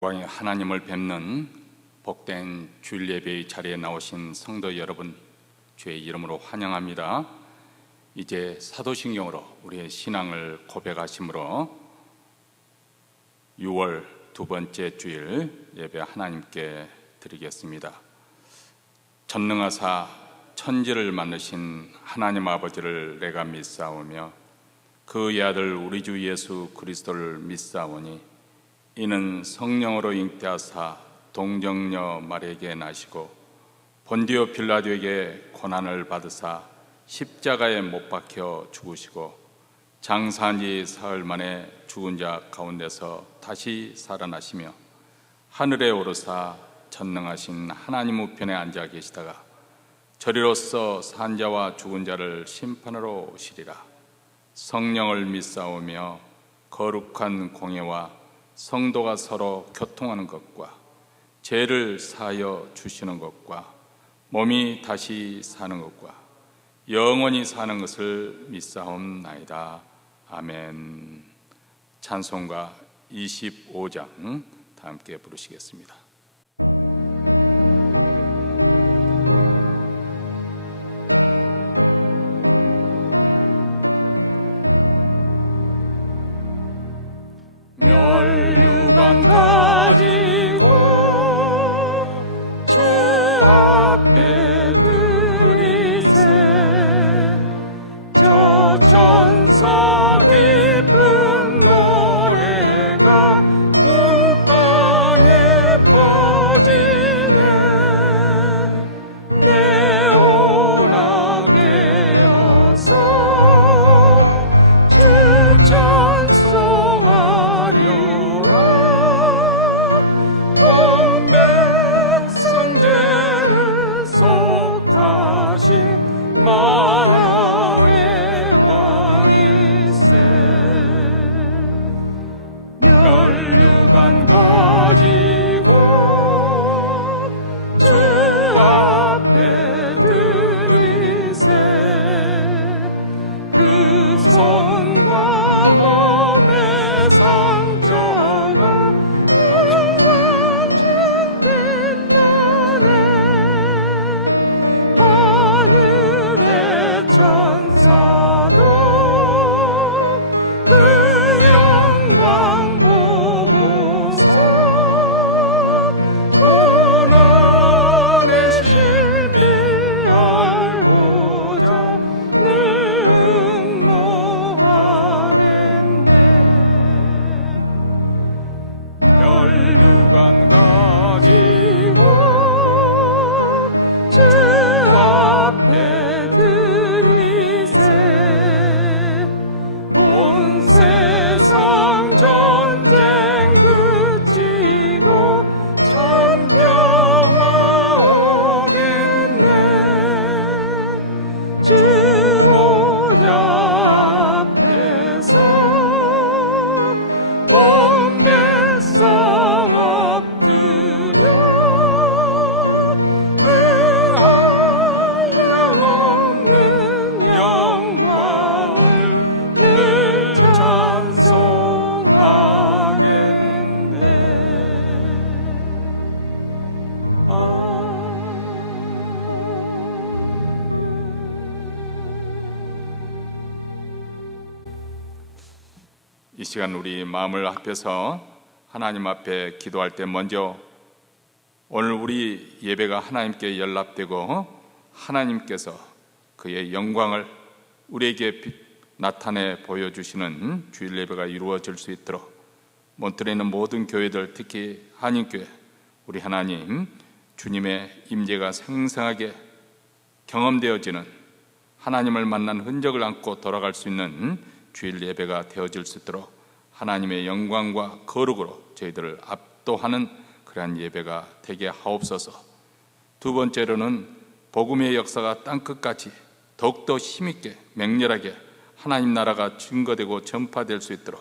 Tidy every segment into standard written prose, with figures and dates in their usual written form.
하나님을 뵙는 복된 주일 예배의 자리에 나오신 성도 여러분, 주의 이름으로 환영합니다. 이제 사도신경으로 우리의 신앙을 고백하심으로 6월 두 번째 주일 예배 하나님께 드리겠습니다. 전능하사 천지를 만드신 하나님 아버지를 내가 믿사오며 그의 아들 우리 주 예수 그리스도를 믿사오니 이는 성령으로 잉태하사 동정녀 마리아에게 나시고 본디오 빌라도에게 고난을 받으사 십자가에 못 박혀 죽으시고 장사한 지 사흘 만에 죽은 자 가운데서 다시 살아나시며 하늘에 오르사 전능하신 하나님 우편에 앉아 계시다가 저리로서 산 자와 죽은 자를 심판하러 오시리라. 성령을 믿사오며 거룩한 공예와 성도가 서로 교통하는 것과 죄를 사하여 주시는 것과 몸이 다시 사는 것과 영원히 사는 것을 믿사옵나이다. 아멘. 찬송가 25장 다 함께 부르시겠습니다. 멸류관 가지고 주 앞에 드리세. 저 천사 기쁜 노래가 온 땅에 퍼지네. 내오나 되어서 주 찬송하려라. 온 백성 죄를 속하신 만왕의 왕일세. 멸류관 가지고 주 앞에 드리세. 그 손과 몸의 상처가 영광진 빛나네. 하늘의 천사도 그 영광 보고서 고난의 실비 알고자 늘 응모하겠네. 멸류관 가지고 주 앞에 드리세. 온 세상 전쟁 그치고 참 평화 오겠네. 주 보좌 앞에서 온 백성 엎드려 그 한량없는 영광을 늘 찬송하겠네. 이 시간 우리 마음을 합해서 하나님 앞에 기도할 때 먼저 오늘 우리 예배가 하나님께 연락되고 하나님께서 그의 영광을 우리에게 나타내 보여주시는 주일 예배가 이루어질 수 있도록 몬트레에 있는 모든 교회들, 특히 한인교회, 우리 하나님 주님의 임재가 생생하게 경험되어지는, 하나님을 만난 흔적을 안고 돌아갈 수 있는 주일 예배가 되어질 수 있도록 하나님의 영광과 거룩으로 저희들을 압도하는 그러한 예배가 되게 하옵소서. 두 번째로는 복음의 역사가 땅끝까지 더욱더 힘있게 맹렬하게 하나님 나라가 증거되고 전파될 수 있도록,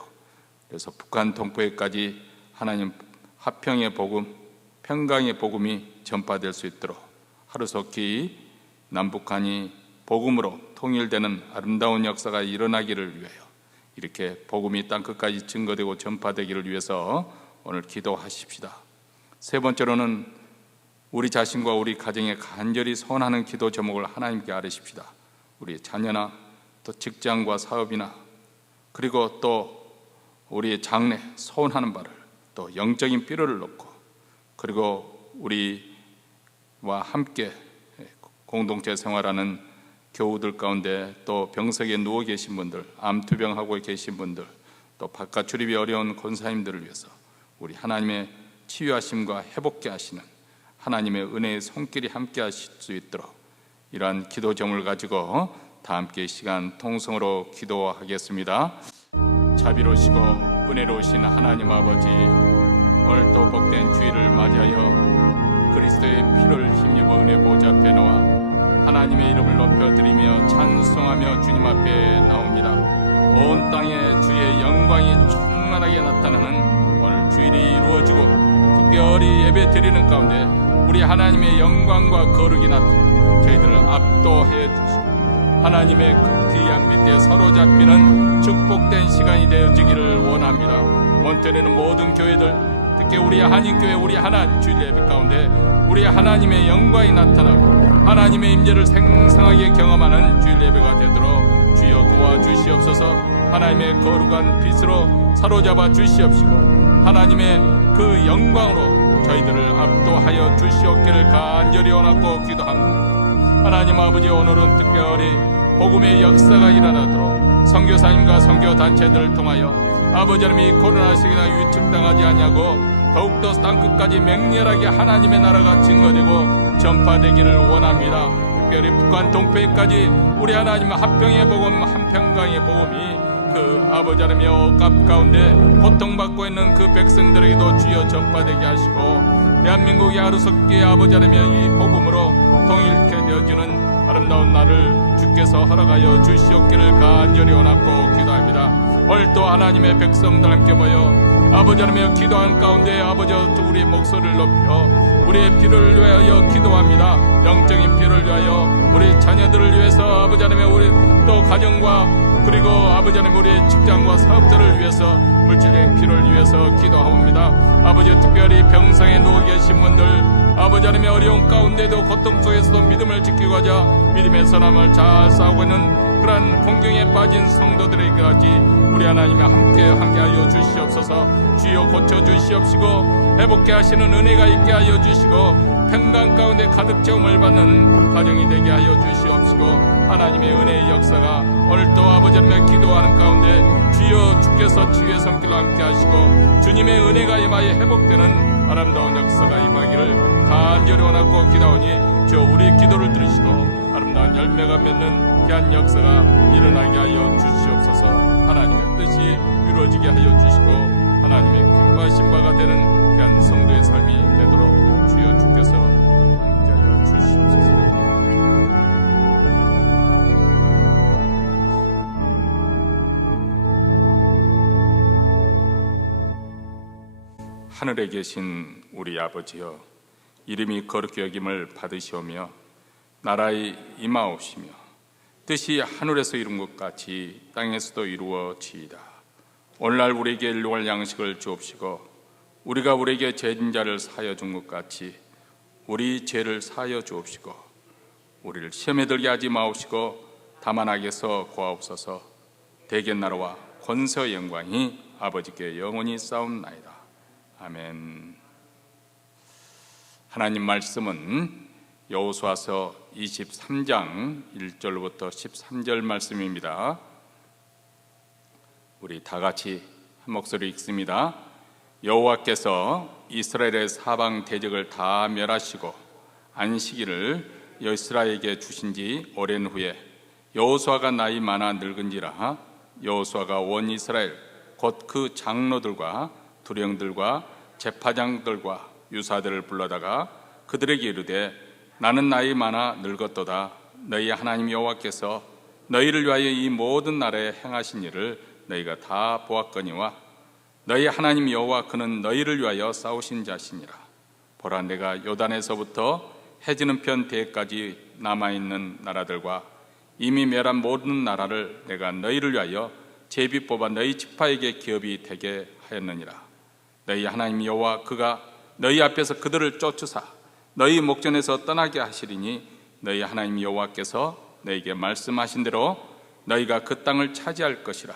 그래서 북한 동포에까지 하나님 화평의 복음, 평강의 복음이 전파될 수 있도록 하루속히 남북한이 복음으로 통일되는 아름다운 역사가 일어나기를 위하여, 이렇게 복음이 땅끝까지 증거되고 전파되기를 위해서 오늘 기도하십시다. 세 번째로는 우리 자신과 우리 가정에 간절히 소원하는 기도 제목을 하나님께 아뢰십시다. 우리 자녀나 또 직장과 사업이나 그리고 또 우리의 장래 소원하는 바를 또 영적인 필요를 놓고 그리고 우리와 함께 공동체 생활하는 교우들 가운데 또 병석에 누워 계신 분들, 암투병하고 계신 분들, 또 바깥 출입이 어려운 권사님들을 위해서 우리 하나님의 치유하심과 회복케 하시는 하나님의 은혜의 손길이 함께 하실 수 있도록 이러한 기도 제목을 가지고 다 함께 이 시간 통성으로 기도하겠습니다. 자비로우시고 은혜로우신 하나님 아버지, 오늘도 복된 주일을 맞이하여 그리스도의 피를 힘입어 은혜 보좌 앞에 놓아 하나님의 이름을 높여드리며 찬송하며 주님 앞에 나옵니다. 온 땅에 주의 영광이 충만하게 나타나는 오늘 주일이 이루어지고 특별히 예배 드리는 가운데 우리 하나님의 영광과 거룩이 나타나 저희들을 압도해 주시고 하나님의 그 귀한 밑에 사로잡히는 축복된 시간이 되어지기를 원합니다. 몬테네는 모든 교회들, 특히 우리 한인교회 우리 하나님 주일 예배 가운데 우리 하나님의 영광이 나타나고 하나님의 임재를 생생하게 경험하는 주일 예배가 되도록 주여 도와주시옵소서. 하나님의 거룩한 빛으로 사로잡아 주시옵시고 하나님의 그 영광으로 저희들을 압도하여 주시옵기를 간절히 원하고 기도합니다. 하나님 아버지, 오늘은 특별히 복음의 역사가 일어나도록 선교사님과 선교단체들을 통하여 아버지 하나님 이 코로나 시기나 위축당하지 아니하고 더욱더 땅끝까지 맹렬하게 하나님의 나라가 증거되고 전파되기를 원합니다. 특별히 북한 동포에까지 우리 하나님 한평의 복음, 한평강의 복음이 그 아버지 하나님의 억압 가운데 고통받고 있는 그 백성들에게도 주여 전파되게 하시고 대한민국의 하루속기의 아버지 하나님의 이 복음으로 통일케 되어지는 아름다운 날을 주께서 허락하여 주시옵기를 간절히 원하고 기도합니다. 오늘도 하나님의 백성들 함께 모여 아버지 하나님의 기도한 가운데 아버지 우리의 목소리를 높여 우리의 피를 위하여 기도합니다. 영적인 피를 위하여 우리 자녀들을 위해서 아버지 하나님의 우리 또 가정과 그리고 아버지 하나님 우리의 직장과 사업들을 위해서 물질적인 피를 위해서 기도합니다. 아버지 특별히 병상에 누워 계신 분들 아버지 하나님의 어려운 가운데도 고통 속에서도 믿음을 지키고 가자 믿음의 선함을 잘 싸우고 있는 그러한 공경에 빠진 성도들에게까지 우리 하나님이 함께하여 주시옵소서. 주여 고쳐 주시옵시고 회복케 하시는 은혜가 있게 하여 주시고 평강 가운데 가득 채움을 받는 가정이 되게 하여 주시옵시고 하나님의 은혜의 역사가 오늘도 아버지 하나님의 기도하는 가운데 주여 주께서 치유의 손길로 함께 하시고 주님의 은혜가 임하여 회복되는 아름다운 역사가 임하기를 간절히 원하고 기도하오니 저 우리의 기도를 들으시고 아름다운 열매가 맺는 귀한 역사가 일어나게 하여 주시옵소서. 하나님의 뜻이 이루어지게 하여 주시고 하나님의 기뻐하신 바가 되는 귀한 성도의 삶이 되도록 주여 주께서 함께하여 주시옵소서. 하늘에 계신 우리 아버지여, 이름이 거룩히 여김을 받으시오며 나라의 임하옵시며 뜻이 하늘에서 이룬 것 같이 땅에서도 이루어지이다. 오늘날 우리에게 일용할 양식을 주옵시고 우리가 우리에게 죄진 자를 사하여 준 것 같이 우리 죄를 사하여 주옵시고 우리를 시험에 들게 하지 마옵시고 다만 악에서 구하옵소서. 대견 나라와 권세와 영광이 아버지께 영원히 싸움나이다. 아멘. 하나님 말씀은 여호수아서 23장 1절부터 13절 말씀입니다. 우리 다 같이 한 목소리 읽습니다. 여호와께서 이스라엘의 사방 대적을 다 멸하시고 안식일을 이스라엘에게 주신 지 오랜 후에 여호수아가 나이 많아 늙은지라 여호수아가 온 이스라엘 곧 그 장로들과 두령들과 제파장들과 유사들을 불러다가 그들에게 이르되 나는 나이 많아 늙었도다. 너희 하나님 여호와께서 너희를 위하여 이 모든 나라에 행하신 일을 너희가 다 보았거니와 너희 하나님 여호와 그는 너희를 위하여 싸우신 자시니라. 보라, 내가 요단에서부터 해지는 편 대까지 남아있는 나라들과 이미 멸한 모든 나라를 내가 너희를 위하여 제비 뽑아 너희 지파에게 기업이 되게 하였느니라. 너희 하나님 여호와 그가 너희 앞에서 그들을 쫓으사 너희 목전에서 떠나게 하시리니 너희 하나님 여호와께서 너희에게 말씀하신 대로 너희가 그 땅을 차지할 것이라.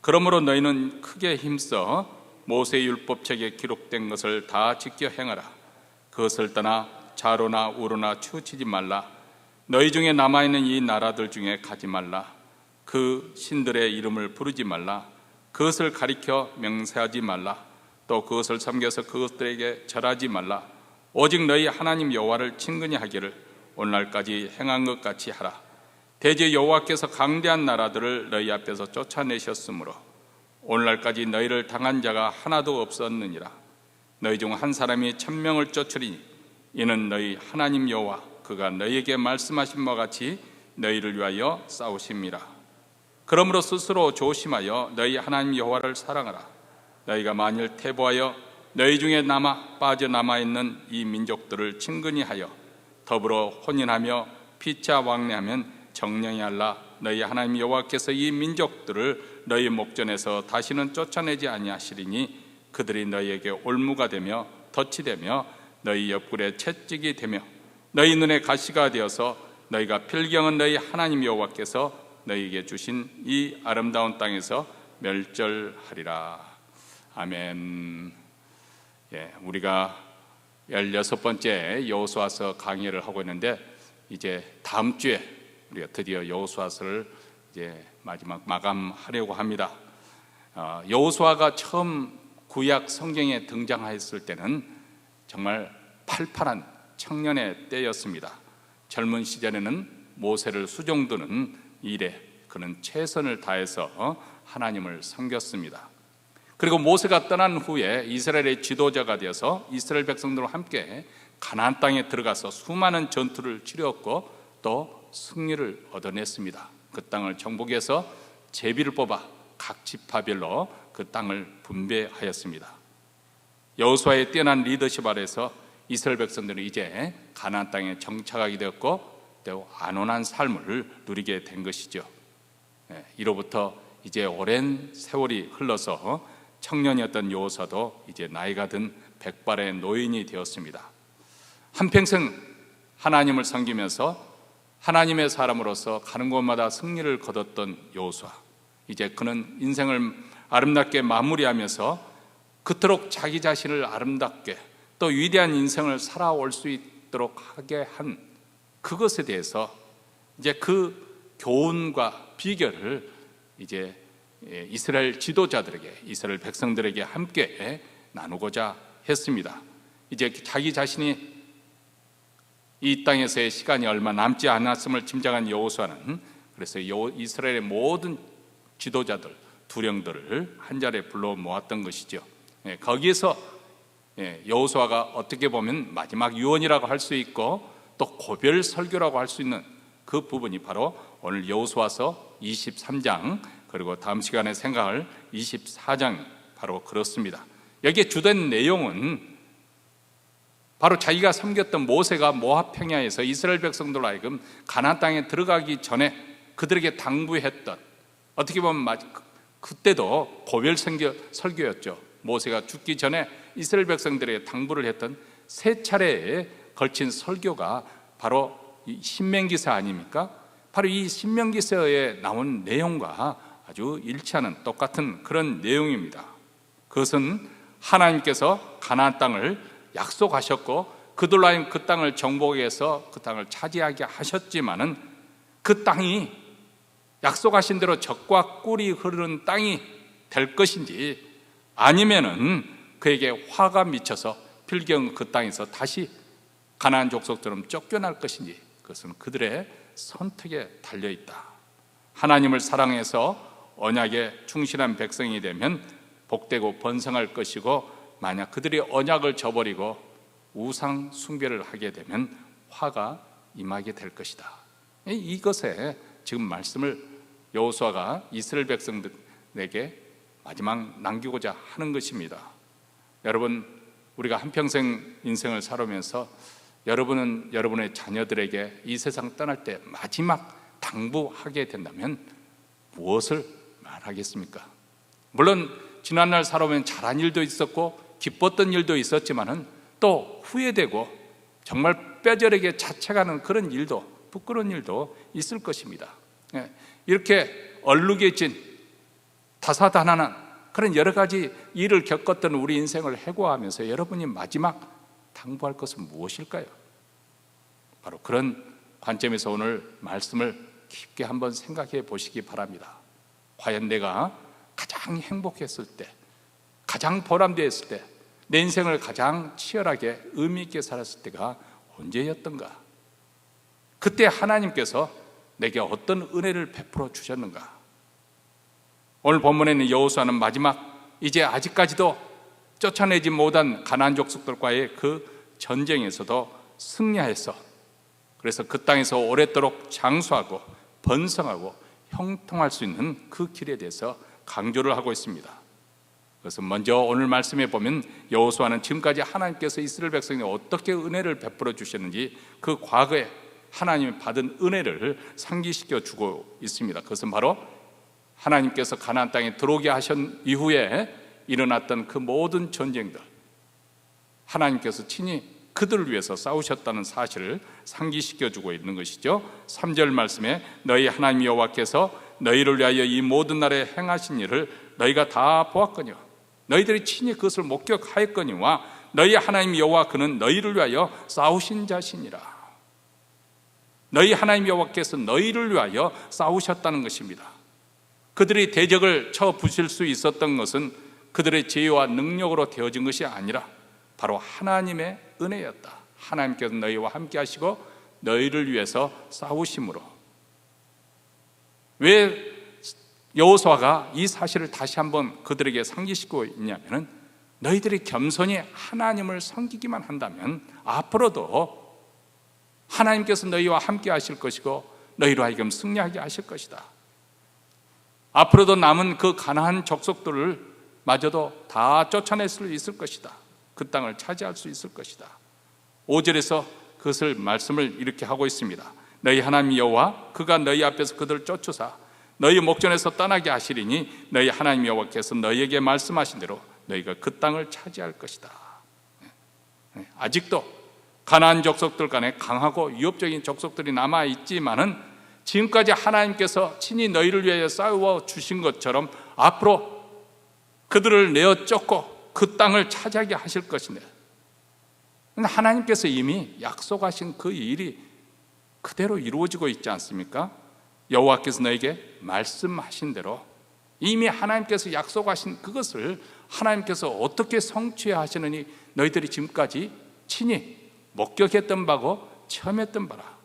그러므로 너희는 크게 힘써 모세의 율법책에 기록된 것을 다 지켜 행하라. 그것을 떠나 좌로나 우로나 치우치지 말라. 너희 중에 남아있는 이 나라들 중에 가지 말라. 그 신들의 이름을 부르지 말라. 그것을 가리켜 명세하지 말라. 또 그것을 섬겨서 그것들에게 절하지 말라. 오직 너희 하나님 여호와를 친근히 하기를 오늘날까지 행한 것 같이 하라. 대제 여호와께서 강대한 나라들을 너희 앞에서 쫓아내셨으므로 오늘날까지 너희를 당한 자가 하나도 없었느니라. 너희 중 한 사람이 1000명을 쫓으리니 이는 너희 하나님 여호와 그가 너희에게 말씀하신 바와 같이 너희를 위하여 싸우심이라. 그러므로 스스로 조심하여 너희 하나님 여호와를 사랑하라. 너희가 만일 퇴보하여 너희 중에 빠져남아 있는 이 민족들을 친근히 하여 더불어 혼인하며 피차 왕래하면 정령히 할라. 너희 하나님 여호와께서 이 민족들을 너희 목전에서 다시는 쫓아내지 아니하시리니 그들이 너희에게 올무가 되며 덫이 되며 너희 옆구리에 채찍이 되며 너희 눈에 가시가 되어서 너희가 필경은 너희 하나님 여호와께서 너희에게 주신 이 아름다운 땅에서 멸절하리라. 아멘. 우리가 16번째 여호수아서 강의를 하고 있는데 이제 다음 주에 우리가 드디어 여호수아서를 이제 마지막 마감하려고 합니다. 여호수아가 처음 구약 성경에 등장했을 때는 정말 팔팔한 청년의 때였습니다. 젊은 시절에는 모세를 수종드는 일에 그는 최선을 다해서 하나님을 섬겼습니다. 그리고 모세가 떠난 후에 이스라엘의 지도자가 되어서 이스라엘 백성들과 함께 가나안 땅에 들어가서 수많은 전투를 치루었고 또 승리를 얻어냈습니다. 그 땅을 정복해서 제비를 뽑아 각 지파별로 그 땅을 분배하였습니다. 여호수아의 뛰어난 리더십 아래서 이스라엘 백성들은 이제 가나안 땅에 정착하게 되었고 또 안온한 삶을 누리게 된 것이죠. 이로부터 이제 오랜 세월이 흘러서 청년이었던 여호수아도 이제 나이가 든 백발의 노인이 되었습니다. 한평생 하나님을 섬기면서 하나님의 사람으로서 가는 곳마다 승리를 거뒀던 여호수아, 이제 그는 인생을 아름답게 마무리하면서 그토록 자기 자신을 아름답게 또 위대한 인생을 살아올 수 있도록 하게 한 그것에 대해서 이제 그 교훈과 비결을 이제 이스라엘 지도자들에게, 이스라엘 백성들에게 함께 나누고자 했습니다. 이제 자기 자신이 이 땅에서의 시간이 얼마 남지 않았음을 짐작한 여호수아는 그래서 이스라엘의 모든 지도자들, 두령들을 한 자리에 불러 모았던 것이죠. 거기에서 여호수아가 어떻게 보면 마지막 유언이라고 할 수 있고 또 고별 설교라고 할 수 있는 그 부분이 바로 오늘 여호수아서 23장 그리고 다음 시간에 생각할 24장 바로 그렇습니다. 여기에 주된 내용은 바로 자기가 섬겼던 모세가 모압 평야에서 이스라엘 백성들로 하여금 가나안 땅에 들어가기 전에 그들에게 당부했던, 어떻게 보면 그때도 고별 설교였죠. 모세가 죽기 전에 이스라엘 백성들에게 당부를 했던 세 차례에 걸친 설교가 바로 이 신명기서 아닙니까? 바로 이 신명기서에 나온 내용과 아주 일치하는 똑같은 그런 내용입니다. 그것은 하나님께서 가나안 땅을 약속하셨고 그들로 하여금 그 땅을 정복해서 그 땅을 차지하게 하셨지만은 그 땅이 약속하신 대로 젖과 꿀이 흐르는 땅이 될 것인지 아니면은 그에게 화가 미쳐서 필경 그 땅에서 다시 가나안 족속처럼 쫓겨날 것인지 그것은 그들의 선택에 달려있다. 하나님을 사랑해서 언약에 충실한 백성이 되면 복되고 번성할 것이고 만약 그들이 언약을 저버리고 우상 숭배를 하게 되면 화가 임하게 될 것이다. 이것에 지금 말씀을 여호수아가 이스라엘 백성들에게 마지막 남기고자 하는 것입니다. 여러분, 우리가 한평생 인생을 살아오면서 여러분은 여러분의 자녀들에게 이 세상 떠날 때 마지막 당부하게 된다면 무엇을 말하겠습니까? 물론 지난날 살아오면 잘한 일도 있었고 기뻤던 일도 있었지만은 또 후회되고 정말 뼈저리게 자책하는 그런 일도, 부끄러운 일도 있을 것입니다. 이렇게 얼룩해진 다사다난한 그런 여러 가지 일을 겪었던 우리 인생을 해고하면서 여러분이 마지막 당부할 것은 무엇일까요? 바로 그런 관점에서 오늘 말씀을 깊게 한번 생각해 보시기 바랍니다. 과연 내가 가장 행복했을 때, 가장 보람되었을 때, 내 인생을 가장 치열하게 의미 있게 살았을 때가 언제였던가? 그때 하나님께서 내게 어떤 은혜를 베풀어 주셨는가? 오늘 본문에는 여호수아는 마지막 이제 아직까지도 쫓아내지 못한 가나안 족속들과의 그 전쟁에서도 승리하여서, 그래서 그 땅에서 오랫도록 장수하고 번성하고 형통할 수 있는 그 길에 대해서 강조를 하고 있습니다. 그래서 먼저 오늘 말씀에 보면 여호수아는 지금까지 하나님께서 이스라엘 백성에게 어떻게 은혜를 베풀어 주셨는지 그 과거에 하나님이 받은 은혜를 상기시켜 주고 있습니다. 그것은 바로 하나님께서 가나안 땅에 들어오게 하신 이후에 일어났던 그 모든 전쟁들, 하나님께서 친히 그들을 위해서 싸우셨다는 사실을 상기시켜 주고 있는 것이죠. 3절 말씀에 너희 하나님 여호와께서 너희를 위하여 이 모든 날에 행하신 일을 너희가 다 보았거니와 너희들이 친히 그것을 목격하였거니와 너희 하나님 여호와 그는 너희를 위하여 싸우신 자시니라. 너희 하나님 여호와께서 너희를 위하여 싸우셨다는 것입니다. 그들이 대적을 쳐 부실 수 있었던 것은 그들의 지혜와 능력으로 되어진 것이 아니라 바로 하나님의 은혜였다. 하나님께서 너희와 함께 하시고 너희를 위해서 싸우심으로. 왜 여호수아가 이 사실을 다시 한번 그들에게 상기시키고 있냐면은 너희들이 겸손히 하나님을 섬기기만 한다면 앞으로도 하나님께서 너희와 함께 하실 것이고 너희로 하여금 승리하게 하실 것이다. 앞으로도 남은 그 가나안 족속들을 마저도 다 쫓아낼 수 있을 것이다. 그 땅을 차지할 수 있을 것이다. 5절에서 그것을 말씀을 이렇게 하고 있습니다. 너희 하나님 여호와 그가 너희 앞에서 그들을 쫓으사 너희 목전에서 떠나게 하시리니 너희 하나님 여호와께서 너희에게 말씀하신 대로 너희가 그 땅을 차지할 것이다. 아직도 가나안 족속들 간에 강하고 위협적인 족속들이 남아있지만은 지금까지 하나님께서 친히 너희를 위하여 싸워 주신 것처럼 앞으로 그들을 내어 쫓고 그 땅을 차지하게 하실 것이네. 하나님께서 이미 약속하신 그 일이 그대로 이루어지고 있지 않습니까? 여호와께서 너에게 말씀하신 대로 이미 하나님께서 약속하신 그것을 하나님께서 어떻게 성취하시느니 너희들이 지금까지 친히 목격했던 바고 체험했던 바라.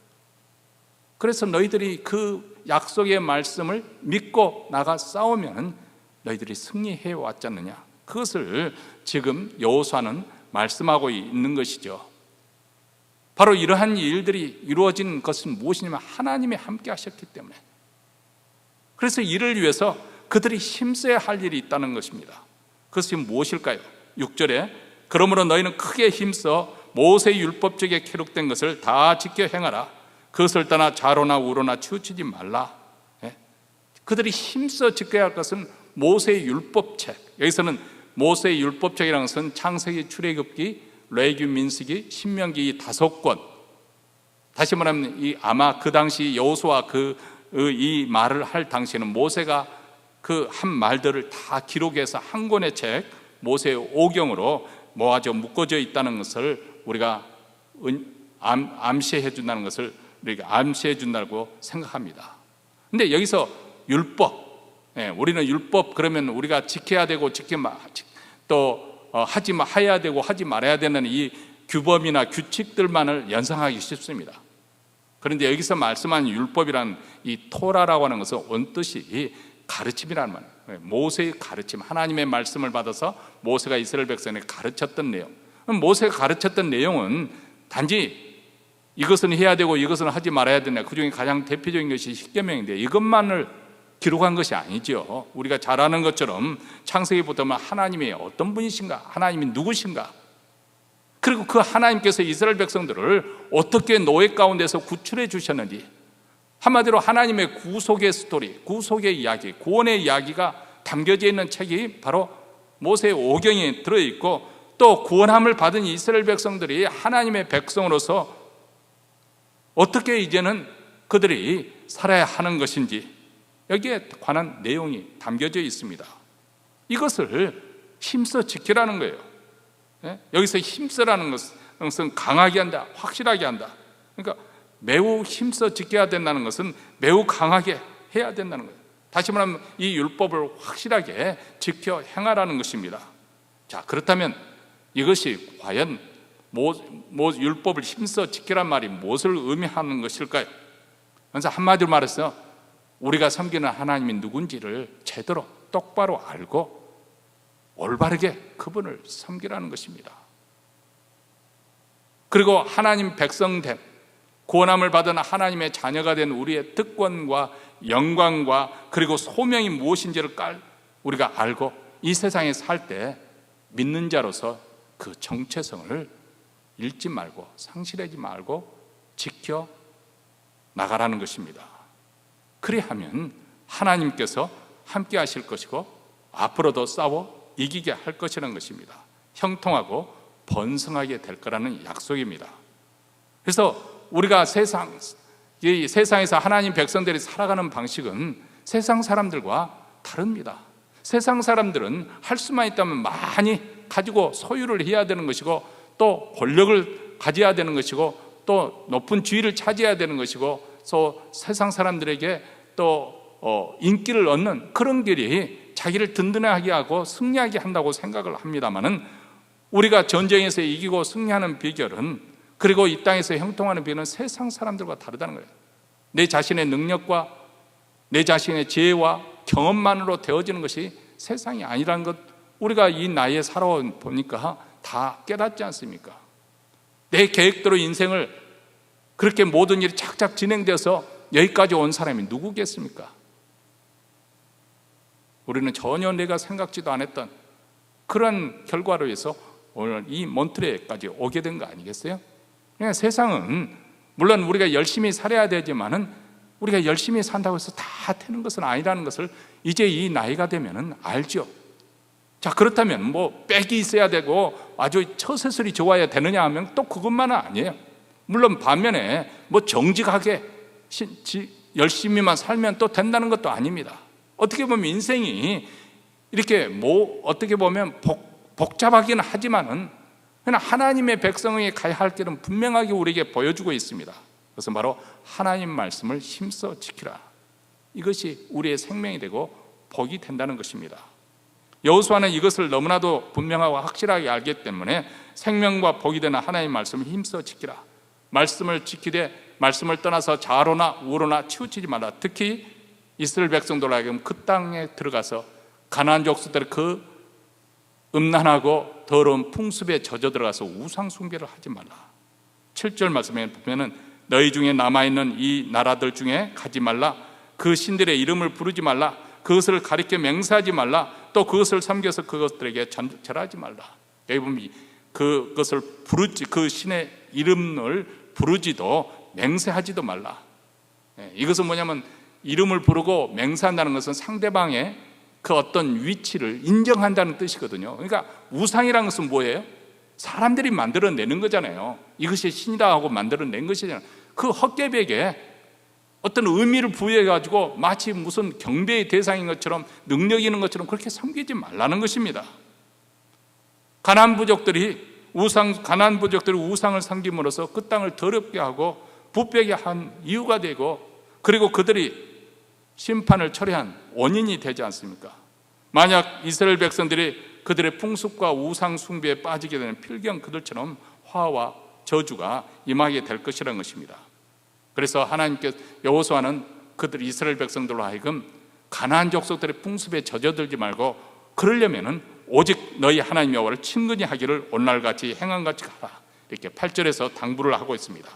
그래서 너희들이 그 약속의 말씀을 믿고 나가 싸우면 너희들이 승리해 왔지 않느냐. 그것을 지금 여호수아는 말씀하고 있는 것이죠. 바로 이러한 일들이 이루어진 것은 무엇이냐면 하나님이 함께 하셨기 때문에. 그래서 이를 위해서 그들이 힘써야 할 일이 있다는 것입니다. 그것이 무엇일까요? 6절에 그러므로 너희는 크게 힘써 모세의 율법책에 기록된 것을 다 지켜 행하라. 그것을 떠나 좌로나 우로나 치우치지 말라. 그들이 힘써 지켜야 할 것은 모세의 율법책. 여기서는 모세의 율법책이라는 것은 창세기, 출애굽기, 레위기, 민수기, 신명기 이 5권. 다시 말하면 아마 그 당시 여호수아 이 말을 할 당시에는 모세가 그 한 말들을 다 기록해서 한 권의 책, 모세의 오경으로 모아져 묶어져 있다는 것을 우리가 암시해 준다는 것을 우리가 암시해 준다고 생각합니다. 근데 여기서 율법, 우리는 율법 그러면 우리가 지켜야 되고 해야 되고 하지 말아야 되는 이 규범이나 규칙들만을 연상하기 쉽습니다. 그런데 여기서 말씀한 율법이란 이 토라라고 하는 것은 원뜻이 가르침이라는 말이에요. 모세의 가르침, 하나님의 말씀을 받아서 모세가 이스라엘 백성에게 가르쳤던 내용. 모세가 가르쳤던 내용은 단지 이것은 해야 되고 이것은 하지 말아야 된다. 그 중에 가장 대표적인 것이 십계명인데 이것만을 기록한 것이 아니죠. 우리가 잘 아는 것처럼 창세기부터는 하나님이 어떤 분이신가, 하나님이 누구신가, 그리고 그 하나님께서 이스라엘 백성들을 어떻게 노예 가운데서 구출해 주셨는지, 한마디로 하나님의 구속의 스토리, 구속의 이야기, 구원의 이야기가 담겨져 있는 책이 바로 모세의 오경에 들어있고 또 구원함을 받은 이스라엘 백성들이 하나님의 백성으로서 어떻게 이제는 그들이 살아야 하는 것인지 여기에 관한 내용이 담겨져 있습니다. 이것을 힘써 지키라는 거예요. 여기서 힘써라는 것은 강하게 한다, 확실하게 한다. 그러니까 매우 힘써 지켜야 된다는 것은 매우 강하게 해야 된다는 거예요. 다시 말하면 이 율법을 확실하게 지켜 행하라는 것입니다. 자, 그렇다면 이것이 과연 율법을 힘써 지키란 말이 무엇을 의미하는 것일까요? 그래서 한마디로 말해서 우리가 섬기는 하나님이 누군지를 제대로 똑바로 알고 올바르게 그분을 섬기라는 것입니다. 그리고 하나님 백성됨, 구원함을 받은 하나님의 자녀가 된 우리의 특권과 영광과 그리고 소명이 무엇인지를 우리가 알고 이 세상에 살 때 믿는 자로서 그 정체성을 잃지 말고 상실하지 말고 지켜 나가라는 것입니다. 그리하면 하나님께서 함께 하실 것이고 앞으로도 싸워 이기게 할 것이라는 것입니다. 형통하고 번성하게 될 거라는 약속입니다. 그래서 우리가 이 세상에서 하나님 백성들이 살아가는 방식은 세상 사람들과 다릅니다. 세상 사람들은 할 수만 있다면 많이 가지고 소유를 해야 되는 것이고 또 권력을 가져야 되는 것이고 또 높은 지위를 차지해야 되는 것이고 또 세상 사람들에게 또 인기를 얻는 그런 길이 자기를 든든하게 하고 승리하게 한다고 생각을 합니다마는 우리가 전쟁에서 이기고 승리하는 비결은 그리고 이 땅에서 형통하는 비결은 세상 사람들과 다르다는 거예요. 내 자신의 능력과 내 자신의 지혜와 경험만으로 되어지는 것이 세상이 아니라는 것 우리가 이 나이에 살아보니까 다 깨닫지 않습니까? 내 계획대로 인생을 그렇게 모든 일이 착착 진행돼서 여기까지 온 사람이 누구겠습니까? 우리는 전혀 내가 생각지도 않았던 그런 결과로 해서 오늘 이 몬트레까지 오게 된 거 아니겠어요? 그냥 세상은 물론 우리가 열심히 살아야 되지만은 우리가 열심히 산다고 해서 다 되는 것은 아니라는 것을 이제 이 나이가 되면은 알죠. 자, 그렇다면 뭐 빽이 있어야 되고 아주 처세술이 좋아야 되느냐 하면 또 그것만은 아니에요. 물론 반면에 뭐 정직하게 열심히만 살면 또 된다는 것도 아닙니다. 어떻게 보면 인생이 이렇게 어떻게 보면 복잡하기는 하지만은 그냥 하나님의 백성이 가야 할 길은 분명하게 우리에게 보여주고 있습니다. 그것은 바로 하나님 말씀을 힘써 지키라. 이것이 우리의 생명이 되고 복이 된다는 것입니다. 여호수아는 이것을 너무나도 분명하고 확실하게 알기 때문에 생명과 복이 되는 하나님 말씀을 힘써 지키라. 말씀을 지키되 말씀을 떠나서 좌로나 우로나 치우치지 말라. 특히 이스라엘 백성들 하여금 그 땅에 들어가서 가나안 족속들의 그 음란하고 더러운 풍습에 젖어 들어가서 우상 숭배를 하지 말라. 7절 말씀에 보면은 너희 중에 남아있는 이 나라들 중에 가지 말라. 그 신들의 이름을 부르지 말라. 그것을 가리켜 맹세하지 말라. 또 그것을 섬겨서 그것들에게 절하지 말라. 여기 보면 그것을 부르지, 그 신의 이름을 부르지도 맹세하지도 말라. 이것은 뭐냐면 이름을 부르고 맹세한다는 것은 상대방의 그 어떤 위치를 인정한다는 뜻이거든요. 그러니까 우상이라는 것은 뭐예요? 사람들이 만들어내는 거잖아요. 이것이 신이라 하고 만들어낸 것이잖아요. 그 헛개벽에 어떤 의미를 부여해가지고 마치 무슨 경배의 대상인 것처럼 능력 있는 것처럼 그렇게 섬기지 말라는 것입니다. 가나안 부족들이 우상을 섬김으로써 그 땅을 더럽게 하고 부패하게 한 이유가 되고 그리고 그들이 심판을 초래한 원인이 되지 않습니까? 만약 이스라엘 백성들이 그들의 풍습과 우상 숭배에 빠지게 되는 필경 그들처럼 화와 저주가 임하게 될 것이라는 것입니다. 그래서 하나님께서 여호수아는 그들 이스라엘 백성들로 하여금 가나안 족속들의 풍습에 젖어들지 말고 그러려면은 오직 너희 하나님 여호와를 친근히 하기를 오늘날같이 행함같이 하라. 이렇게 8절에서 당부를 하고 있습니다.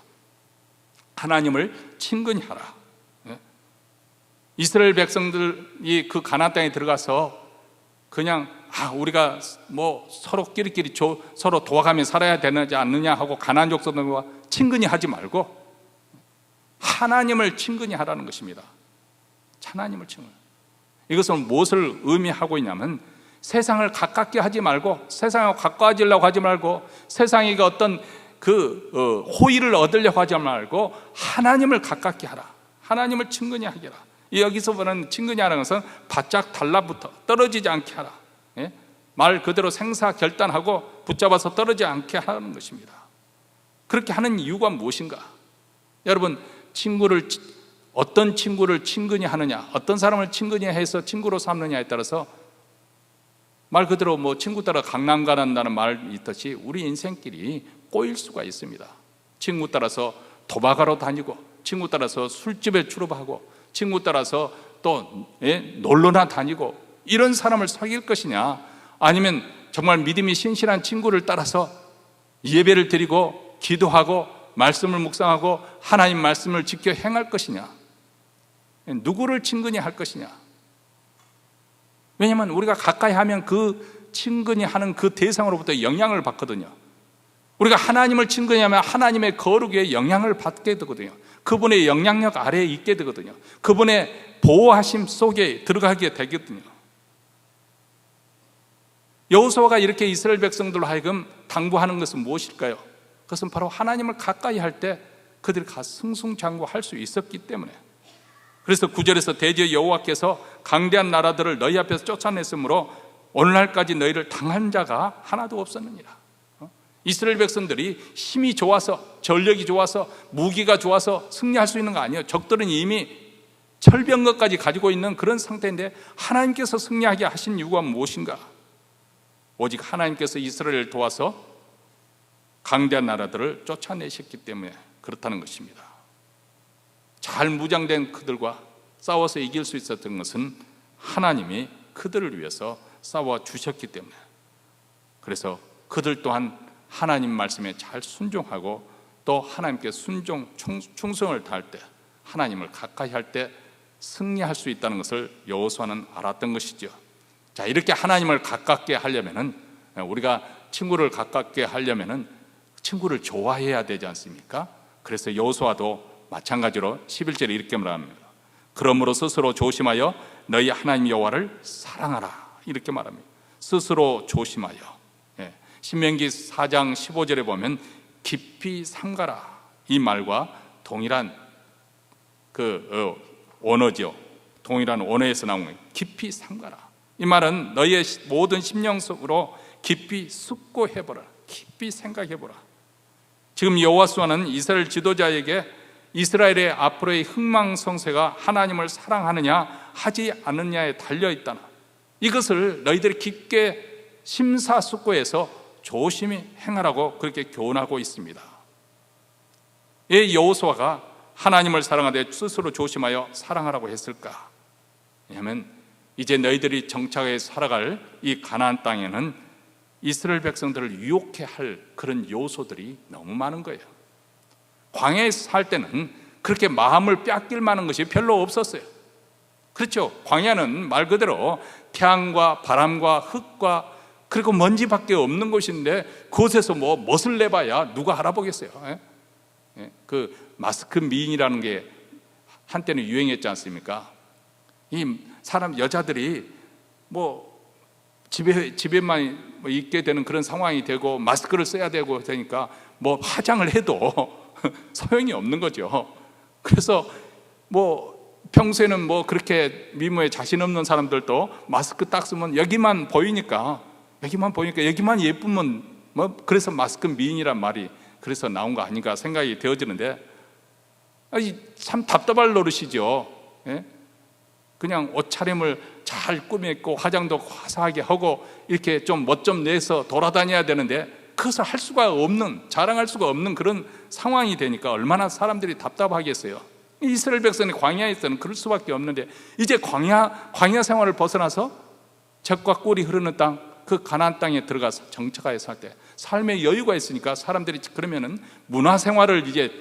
하나님을 친근히 하라. 이스라엘 백성들이 그 가나안 땅에 들어가서 그냥 우리가 뭐 서로끼리끼리 서로 도와가며 살아야 되지 않느냐 하고 가나안 족속들과 친근히 하지 말고 하나님을 친근히 하라는 것입니다. 하나님을 친근히. 이것은 무엇을 의미하고 있냐면 세상을 가깝게 하지 말고, 세상하고 가까워지려고 하지 말고, 세상에 어떤 호의를 얻으려고 하지 말고 하나님을 가깝게 하라. 하나님을 친근히 하게 하라. 여기서 보는 친근히 하는 것은 바짝 달라붙어 떨어지지 않게 하라. 예? 말 그대로 생사결단하고 붙잡아서 떨어지지 않게 하는 것입니다. 그렇게 하는 이유가 무엇인가? 여러분, 어떤 친구를 친근히 하느냐, 어떤 사람을 친근히 해서 친구로 삼느냐에 따라서 말 그대로 친구 따라 강남 가는다는 말이 있듯이 우리 인생길이 꼬일 수가 있습니다. 친구 따라서 도박하러 다니고, 친구 따라서 술집에 출입하고, 친구 따라서 또 놀러나 다니고, 이런 사람을 사귈 것이냐, 아니면 정말 믿음이 신실한 친구를 따라서 예배를 드리고 기도하고 말씀을 묵상하고 하나님 말씀을 지켜 행할 것이냐, 누구를 친근히 할 것이냐. 왜냐하면 우리가 가까이 하면 그 친근히 하는 그 대상으로부터 영향을 받거든요. 우리가 하나님을 친근히 하면 하나님의 거룩에 영향을 받게 되거든요. 그분의 영향력 아래에 있게 되거든요. 그분의 보호하심 속에 들어가게 되거든요. 여호수아가 이렇게 이스라엘 백성들로 하여금 당부하는 것은 무엇일까요? 그것은 바로 하나님을 가까이 할 때 그들이 승승장구할 수 있었기 때문에. 그래서 9절에서 대저 여호와께서 강대한 나라들을 너희 앞에서 쫓아냈으므로 오늘날까지 너희를 당한 자가 하나도 없었느니라. 이스라엘 백성들이 힘이 좋아서, 전력이 좋아서, 무기가 좋아서 승리할 수 있는 거 아니에요. 적들은 이미 철병거까지 가지고 있는 그런 상태인데 하나님께서 승리하게 하신 이유가 무엇인가? 오직 하나님께서 이스라엘을 도와서 강대한 나라들을 쫓아내셨기 때문에 그렇다는 것입니다. 잘 무장된 그들과 싸워서 이길 수 있었던 것은 하나님이 그들을 위해서 싸워 주셨기 때문에. 그래서 그들 또한 하나님 말씀에 잘 순종하고 또 하나님께 충성을 다할 때, 하나님을 가까이 할 때 승리할 수 있다는 것을 여호수아는 알았던 것이죠. 자, 이렇게 하나님을 가깝게 하려면은, 우리가 친구를 가깝게 하려면은 친구를 좋아해야 되지 않습니까? 그래서 여호수아도 마찬가지로 11절에 이렇게 말합니다. 그러므로 스스로 조심하여 너희 하나님 여호와를 사랑하라, 이렇게 말합니다. 스스로 조심하여. 신명기 4장 15절에 보면 깊이 삼가라, 이 말과 동일한 언어죠. 동일한 언어에서 나온 거예요. 깊이 삼가라. 이 말은 너희의 모든 심령 속으로 깊이 숙고해보라, 깊이 생각해보라. 지금 여호수아는 이스라엘 지도자에게 이스라엘의 앞으로의 흥망성쇠가 하나님을 사랑하느냐 하지 않느냐에 달려있다나, 이것을 너희들이 깊게 심사숙고해서 조심히 행하라고 그렇게 교훈하고 있습니다. 왜 여호수아가 하나님을 사랑하되 스스로 조심하여 사랑하라고 했을까? 왜냐하면 이제 너희들이 정착해 살아갈 이 가나안 땅에는 이스라엘 백성들을 유혹해 할 그런 요소들이 너무 많은 거예요. 광야에서 살 때는 그렇게 마음을 빼앗길 만한 것이 별로 없었어요. 그렇죠? 광야는 말 그대로 태양과 바람과 흙과 그리고 먼지밖에 없는 곳인데 그곳에서 멋을 내봐야 누가 알아보겠어요. 그 마스크 미인이라는 게 한때는 유행했지 않습니까? 이 여자들이 집에만 있게 되는 그런 상황이 되고 마스크를 써야 되고 되니까 화장을 해도 소용이 없는 거죠. 그래서 평소에는 그렇게 미모에 자신 없는 사람들도 마스크 딱 쓰면 여기만 보이니까 여기만 예쁘면 그래서 마스크 미인이란 말이 그래서 나온 거 아닌가 생각이 되어지는데, 참 답답할 노릇이죠. 그냥 옷차림을 잘 꾸미고 화장도 화사하게 하고 이렇게 좀 멋 좀 내서 돌아다녀야 되는데 그것을 할 수가 없는, 자랑할 수가 없는 그런 상황이 되니까 얼마나 사람들이 답답하겠어요. 이스라엘 백성이 광야에서는 그럴 수밖에 없는데, 이제 광야 생활을 벗어나서 젖과 꿀이 흐르는 땅, 그 가나안 땅에 들어가서 정착하여 살 때 삶의 여유가 있으니까 사람들이 그러면은 문화생활을 이제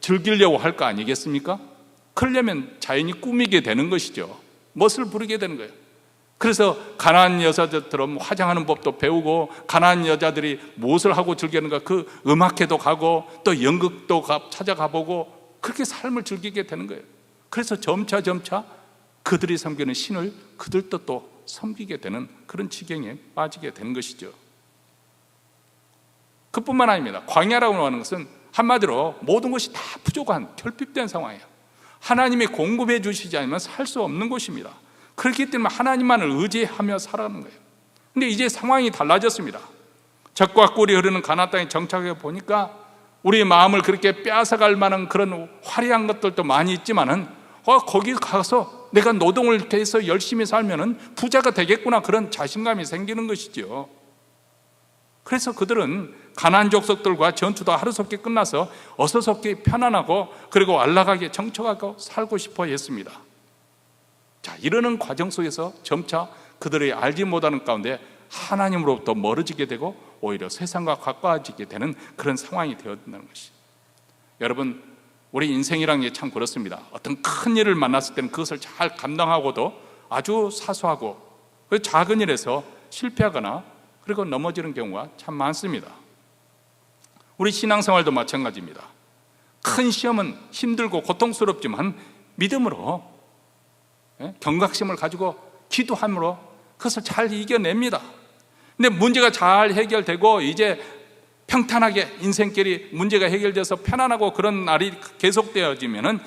즐기려고 할 거 아니겠습니까? 그러려면 자연히 꾸미게 되는 것이죠. 멋을 부리게 되는 거예요. 그래서 가나안 여자들처럼 화장하는 법도 배우고, 가나안 여자들이 무엇을 하고 즐기는가 그 음악회도 가고 또 연극도 찾아가 보고 그렇게 삶을 즐기게 되는 거예요. 그래서 점차 그들이 섬기는 신을 그들도 또 섬기게 되는 그런 지경에 빠지게 되는 것이죠. 그뿐만 아닙니다. 광야라고 하는 것은 한마디로 모든 것이 다 부족한 결핍된 상황이에요. 하나님이 공급해 주시지 않으면 살 수 없는 곳입니다. 그렇기 때문에 하나님만을 의지하며 살아가는 거예요. 근데 이제 상황이 달라졌습니다. 젖과 꿀이 흐르는 가나안 땅에 정착해 보니까 우리 마음을 그렇게 빼앗아갈 만한 그런 화려한 것들도 많이 있지만은 거기 가서 내가 노동을 해서 열심히 살면은 부자가 되겠구나, 그런 자신감이 생기는 것이죠. 그래서 그들은 가나안 족속들과 전투도 하루속히 끝나서 어서속히 편안하고 그리고 안락하게 정착하고 살고 싶어 했습니다. 자, 이러는 과정 속에서 점차 그들이 알지 못하는 가운데 하나님으로부터 멀어지게 되고 오히려 세상과 가까워지게 되는 그런 상황이 되었다는 것이. 여러분, 우리 인생이라는 게 참 그렇습니다. 어떤 큰 일을 만났을 때는 그것을 잘 감당하고도 아주 사소하고 작은 일에서 실패하거나 그리고 넘어지는 경우가 참 많습니다. 우리 신앙생활도 마찬가지입니다. 큰 시험은 힘들고 고통스럽지만 믿음으로, 경각심을 가지고 기도함으로 그것을 잘 이겨냅니다. 근데 문제가 잘 해결되고 이제 평탄하게 인생길이 문제가 해결돼서 편안하고 그런 날이 계속되어지면은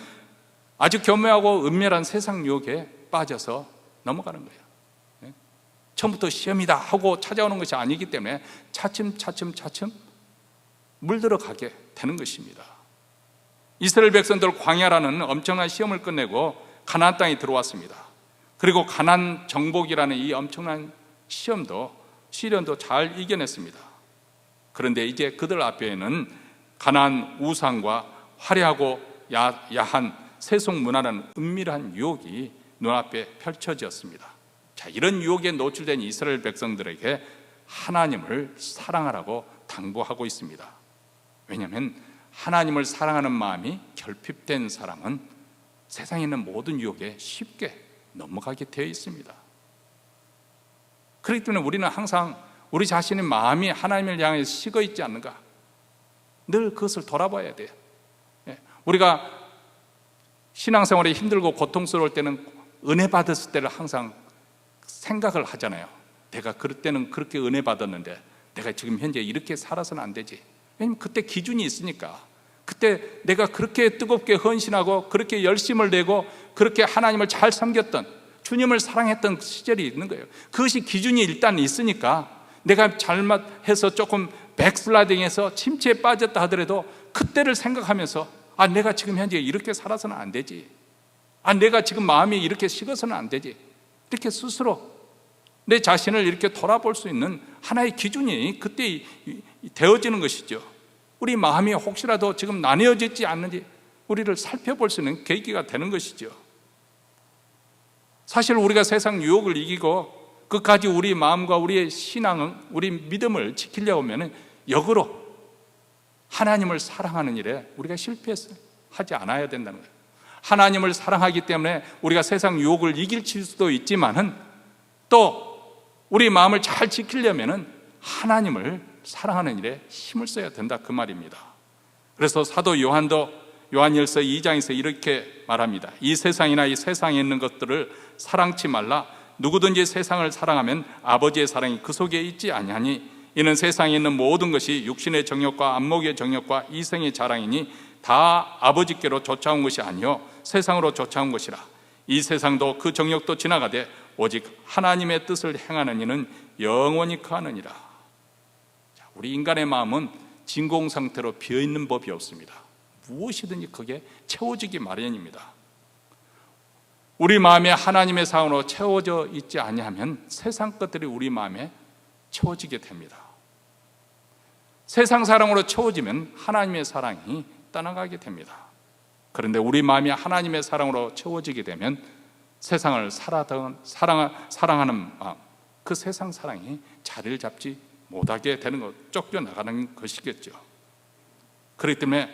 아주 교묘하고 은밀한 세상 유혹에 빠져서 넘어가는 거예요. 처음부터 시험이다 하고 찾아오는 것이 아니기 때문에 차츰 물들어가게 되는 것입니다. 이스라엘 백성들 광야라는 엄청난 시험을 끝내고 가나안 땅에 들어왔습니다. 그리고 가나안 정복이라는 이 엄청난 시련도 잘 이겨냈습니다. 그런데 이제 그들 앞에는 가나안 우상과 화려하고 야한 세속 문화라는 은밀한 유혹이 눈앞에 펼쳐졌습니다. 자, 이런 유혹에 노출된 이스라엘 백성들에게 하나님을 사랑하라고 당부하고 있습니다. 왜냐하면 하나님을 사랑하는 마음이 결핍된 사람은 세상에 있는 모든 유혹에 쉽게 넘어가게 되어 있습니다. 그렇기 때문에 우리는 항상 우리 자신의 마음이 하나님을 향해 식어 있지 않는가, 늘 그것을 돌아봐야 돼요. 우리가 신앙생활이 힘들고 고통스러울 때는 은혜 받았을 때를 항상 생각을 하잖아요. 내가 그럴 때는 그렇게 은혜 받았는데 내가 지금 현재 이렇게 살아서는 안 되지. 왜냐면 그때 기준이 있으니까. 그때 내가 그렇게 뜨겁게 헌신하고 그렇게 열심을 내고 그렇게 하나님을 잘 섬겼던, 주님을 사랑했던 시절이 있는 거예요. 그것이 기준이 일단 있으니까 내가 잘못해서 조금 백슬라이딩해서 침체에 빠졌다 하더라도 그때를 생각하면서 내가 지금 현재 이렇게 살아서는 안 되지, 내가 지금 마음이 이렇게 식어서는 안 되지, 이렇게 스스로 내 자신을 이렇게 돌아볼 수 있는 하나의 기준이 그때 되어지는 것이죠. 우리 마음이 혹시라도 지금 나뉘어지지 않는지 우리를 살펴볼 수 있는 계기가 되는 것이죠. 사실 우리가 세상 유혹을 이기고 끝까지 우리 마음과 우리의 신앙은, 우리 믿음을 지키려고 하면 역으로 하나님을 사랑하는 일에 우리가 실패하지 않아야 된다는 거예요. 하나님을 사랑하기 때문에 우리가 세상 유혹을 이길 수도 있지만은 또 우리 마음을 잘 지키려면은 하나님을 사랑하는 일에 힘을 써야 된다, 그 말입니다. 그래서 사도 요한도 요한일서 2장에서 이렇게 말합니다. 이 세상이나 이 세상에 있는 것들을 사랑치 말라. 누구든지 세상을 사랑하면 아버지의 사랑이 그 속에 있지 아니하니 이는 세상에 있는 모든 것이 육신의 정욕과 안목의 정욕과 이생의 자랑이니 다 아버지께로 쫓아온 것이 아니요 세상으로 쫓아온 것이라. 이 세상도 그 정욕도 지나가되 오직 하나님의 뜻을 행하는 이는 영원히 거하느니라. 우리 인간의 마음은 진공 상태로 비어있는 법이 없습니다. 무엇이든지 그게 채워지기 마련입니다. 우리 마음에 하나님의 사랑으로 채워져 있지 아니하면 세상 것들이 우리 마음에 채워지게 됩니다. 세상 사랑으로 채워지면 하나님의 사랑이 떠나가게 됩니다. 그런데 우리 마음이 하나님의 사랑으로 채워지게 되면 세상을 사랑하는 마음, 그 세상 사랑이 자리를 잡지 못하게 되는 것, 쫓겨나가는 것이겠죠. 그렇기 때문에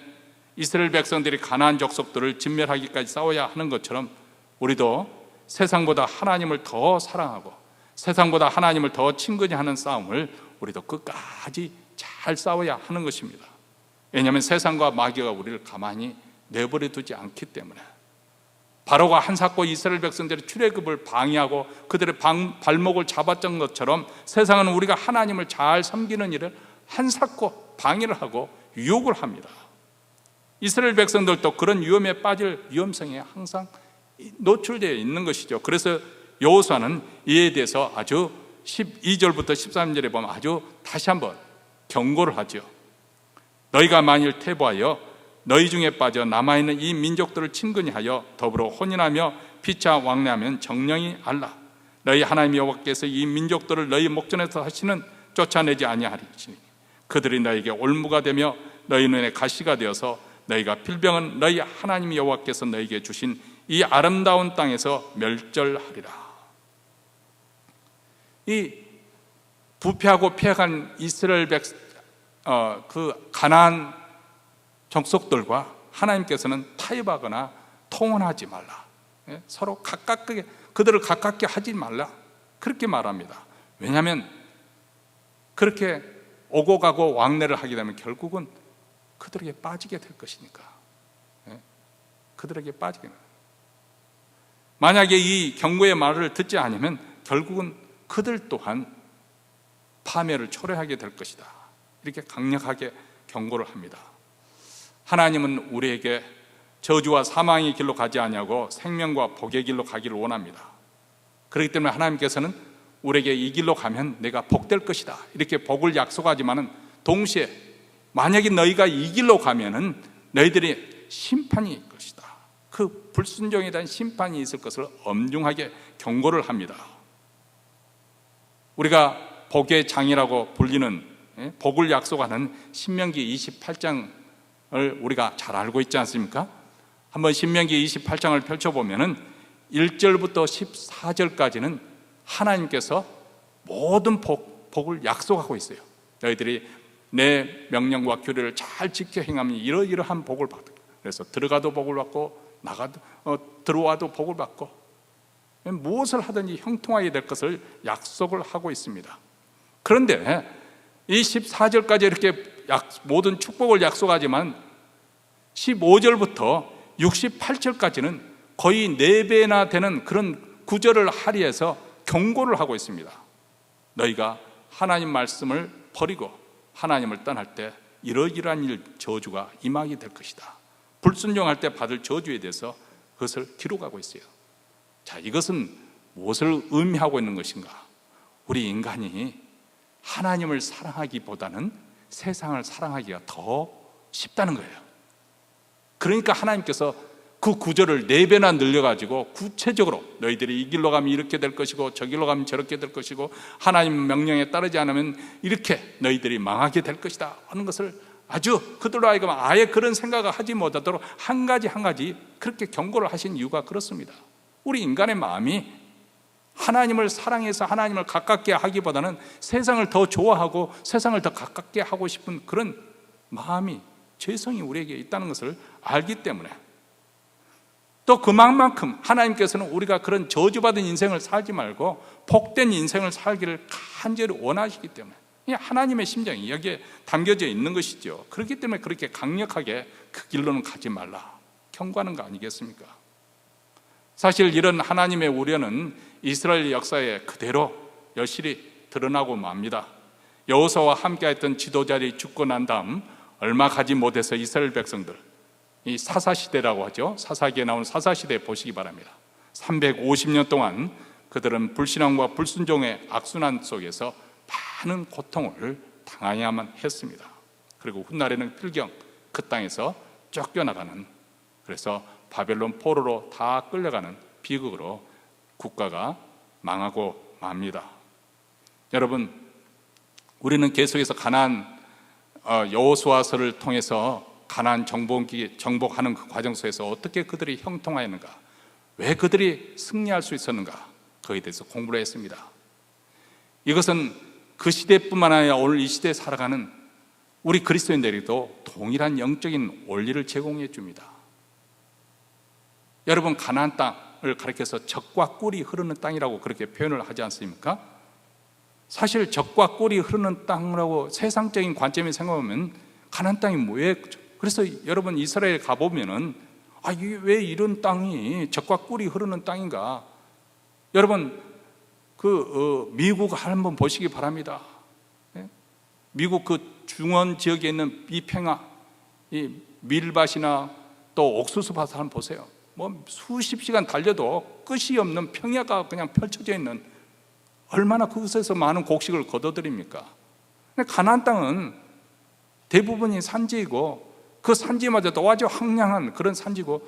이스라엘 백성들이 가나안 족속들을 진멸하기까지 싸워야 하는 것처럼 우리도 세상보다 하나님을 더 사랑하고 세상보다 하나님을 더 친근히 하는 싸움을 우리도 끝까지 잘 싸워야 하는 것입니다. 왜냐하면 세상과 마귀가 우리를 가만히 내버려 두지 않기 때문에. 바로가 한사코 이스라엘 백성들의 출애굽을 방해하고 그들의 발목을 잡았던 것처럼 세상은 우리가 하나님을 잘 섬기는 일을 한사코 방해를 하고 유혹을 합니다. 이스라엘 백성들도 그런 위험에 빠질 위험성에 항상 노출되어 있는 것이죠. 그래서 여호수아는 이에 대해서 아주 12절부터 13절에 보면 아주 다시 한번 경고를 하죠. 너희가 만일 퇴보하여 너희 중에 빠져 남아있는 이 민족들을 친근히 하여 더불어 혼인하며 피차 왕래하면 정령이 알라. 너희 하나님 여호와께서 이 민족들을 너희 목전에서 하시는 쫓아내지 아니하리니 그들이 너희에게 올무가 되며 너희 눈에 가시가 되어서 너희가 필병은 너희 하나님 여호와께서 너희에게 주신 이 아름다운 땅에서 멸절하리라. 이 부패하고 폐역한 이스라엘 그 가나안 족속들과 하나님께서는 타협하거나 통혼하지 말라. 서로 가깝게 그들을 가깝게 하지 말라. 그렇게 말합니다. 왜냐하면 그렇게 오고 가고 왕래를 하게 되면 결국은 그들에게 빠지게 될 것이니까. 그들에게 빠지게 됩니다. 만약에 이 경고의 말을 듣지 않으면 결국은 그들 또한 파멸을 초래하게 될 것이다. 이렇게 강력하게 경고를 합니다. 하나님은 우리에게 저주와 사망의 길로 가지 아니하고 생명과 복의 길로 가기를 원합니다. 그렇기 때문에 하나님께서는 우리에게 이 길로 가면 내가 복될 것이다 이렇게 복을 약속하지만은 동시에 만약에 너희가 이 길로 가면은 너희들이 심판이 있을 것이다. 그 불순종에 대한 심판이 있을 것을 엄중하게 경고를 합니다. 우리가 복의 장이라고 불리는 복을 약속하는 신명기 28장을 우리가 잘 알고 있지 않습니까? 한번 신명기 28장을 펼쳐보면은 1절부터 14절까지는 하나님께서 모든 복을 약속하고 있어요. 너희들이 내 명령과 규례를 잘 지켜 행하면 이러이러한 복을 받을 거야. 그래서 들어가도 복을 받고 들어와도 복을 받고 무엇을 하든지 형통하게 될 것을 약속을 하고 있습니다. 그런데 이 14절까지 이렇게 모든 축복을 약속하지만 15절부터 68절까지는 거의 4배나 되는 그런 구절을 할애해서 경고를 하고 있습니다. 너희가 하나님 말씀을 버리고 하나님을 떠날 때 이러이러한 일 저주가 임하게 될 것이다. 불순종할 때 받을 저주에 대해서 그것을 기록하고 있어요. 자, 이것은 무엇을 의미하고 있는 것인가? 우리 인간이 하나님을 사랑하기보다는 세상을 사랑하기가 더 쉽다는 거예요. 그러니까 하나님께서 그 구절을 4배나 늘려가지고 구체적으로 너희들이 이 길로 가면 이렇게 될 것이고 저 길로 가면 저렇게 될 것이고 하나님 명령에 따르지 않으면 이렇게 너희들이 망하게 될 것이다 하는 것을 아주 그들로 하여금 아예 그런 생각을 하지 못하도록 한 가지 한 가지 그렇게 경고를 하신 이유가 그렇습니다. 우리 인간의 마음이 하나님을 사랑해서 하나님을 가깝게 하기보다는 세상을 더 좋아하고 세상을 더 가깝게 하고 싶은 그런 마음이 죄성이 우리에게 있다는 것을 알기 때문에 또 그만큼 하나님께서는 우리가 그런 저주받은 인생을 살지 말고 복된 인생을 살기를 간절히 원하시기 때문에 하나님의 심정이 여기에 담겨져 있는 것이죠. 그렇기 때문에 그렇게 강력하게 그 길로는 가지 말라 경고하는 거 아니겠습니까? 사실 이런 하나님의 우려는 이스라엘 역사에 그대로 여실히 드러나고 맙니다. 여호수아와 함께했던 지도자들이 죽고 난 다음 얼마 가지 못해서 이스라엘 백성들, 이 사사시대라고 하죠. 사사기에 나온 사사시대 보시기 바랍니다. 350년 동안 그들은 불신앙과 불순종의 악순환 속에서 많은 고통을 당해야만 했습니다. 그리고 훗날에는 필경 그 땅에서 쫓겨나가는, 그래서 바벨론 포로로 다 끌려가는 비극으로 국가가 망하고 맙니다. 여러분, 우리는 계속해서 가나안 여호수아서를 통해서 가나안 정복하는 그 과정 속에서 어떻게 그들이 형통하였는가, 왜 그들이 승리할 수 있었는가, 거기에 대해서 공부를 했습니다. 이것은 그 시대뿐만 아니라 오늘 이 시대에 살아가는 우리 그리스도인들에게도 동일한 영적인 원리를 제공해 줍니다. 여러분, 가나안 땅을 가리켜서 젖과 꿀이 흐르는 땅이라고 그렇게 표현을 하지 않습니까? 사실 젖과 꿀이 흐르는 땅이라고 세상적인 관점에 생각하면 가나안 땅이 뭐예요? 그래서 여러분 이스라엘 가보면은 이게 왜 이런 땅이 적과 꿀이 흐르는 땅인가? 여러분, 미국 한번 보시기 바랍니다. 미국 그 중원 지역에 있는 비평화, 이 밀밭이나 또 옥수수밭을 한번 보세요. 뭐 수십 시간 달려도 끝이 없는 평야가 그냥 펼쳐져 있는, 얼마나 그곳에서 많은 곡식을 거둬들입니까? 가나안 땅은 대부분이 산지이고, 그 산지마저도 아주 황량한 그런 산지고,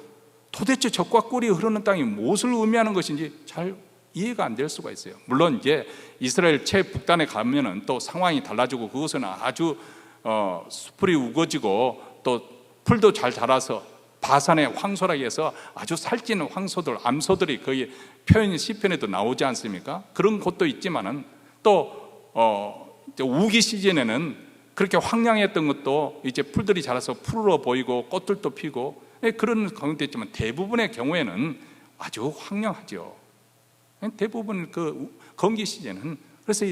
도대체 적과 꿀이 흐르는 땅이 무엇을 의미하는 것인지 잘 이해가 안 될 수가 있어요. 물론 이제 이스라엘 최북단에 가면은 또 상황이 달라지고, 그것은 아주 수풀이 우거지고 또 풀도 잘 자라서 바산의 황소라고 해서 아주 살찌는 황소들, 암소들이 거의 표현이 시편에도 나오지 않습니까? 그런 곳도 있지만은 또 우기 시즌에는 그렇게 황량했던 것도 이제 풀들이 자라서 푸르러 보이고 꽃들도 피고 그런 가운데 있지만, 대부분의 경우에는 아주 황량하죠. 대부분 그 건기 시즌은. 그래서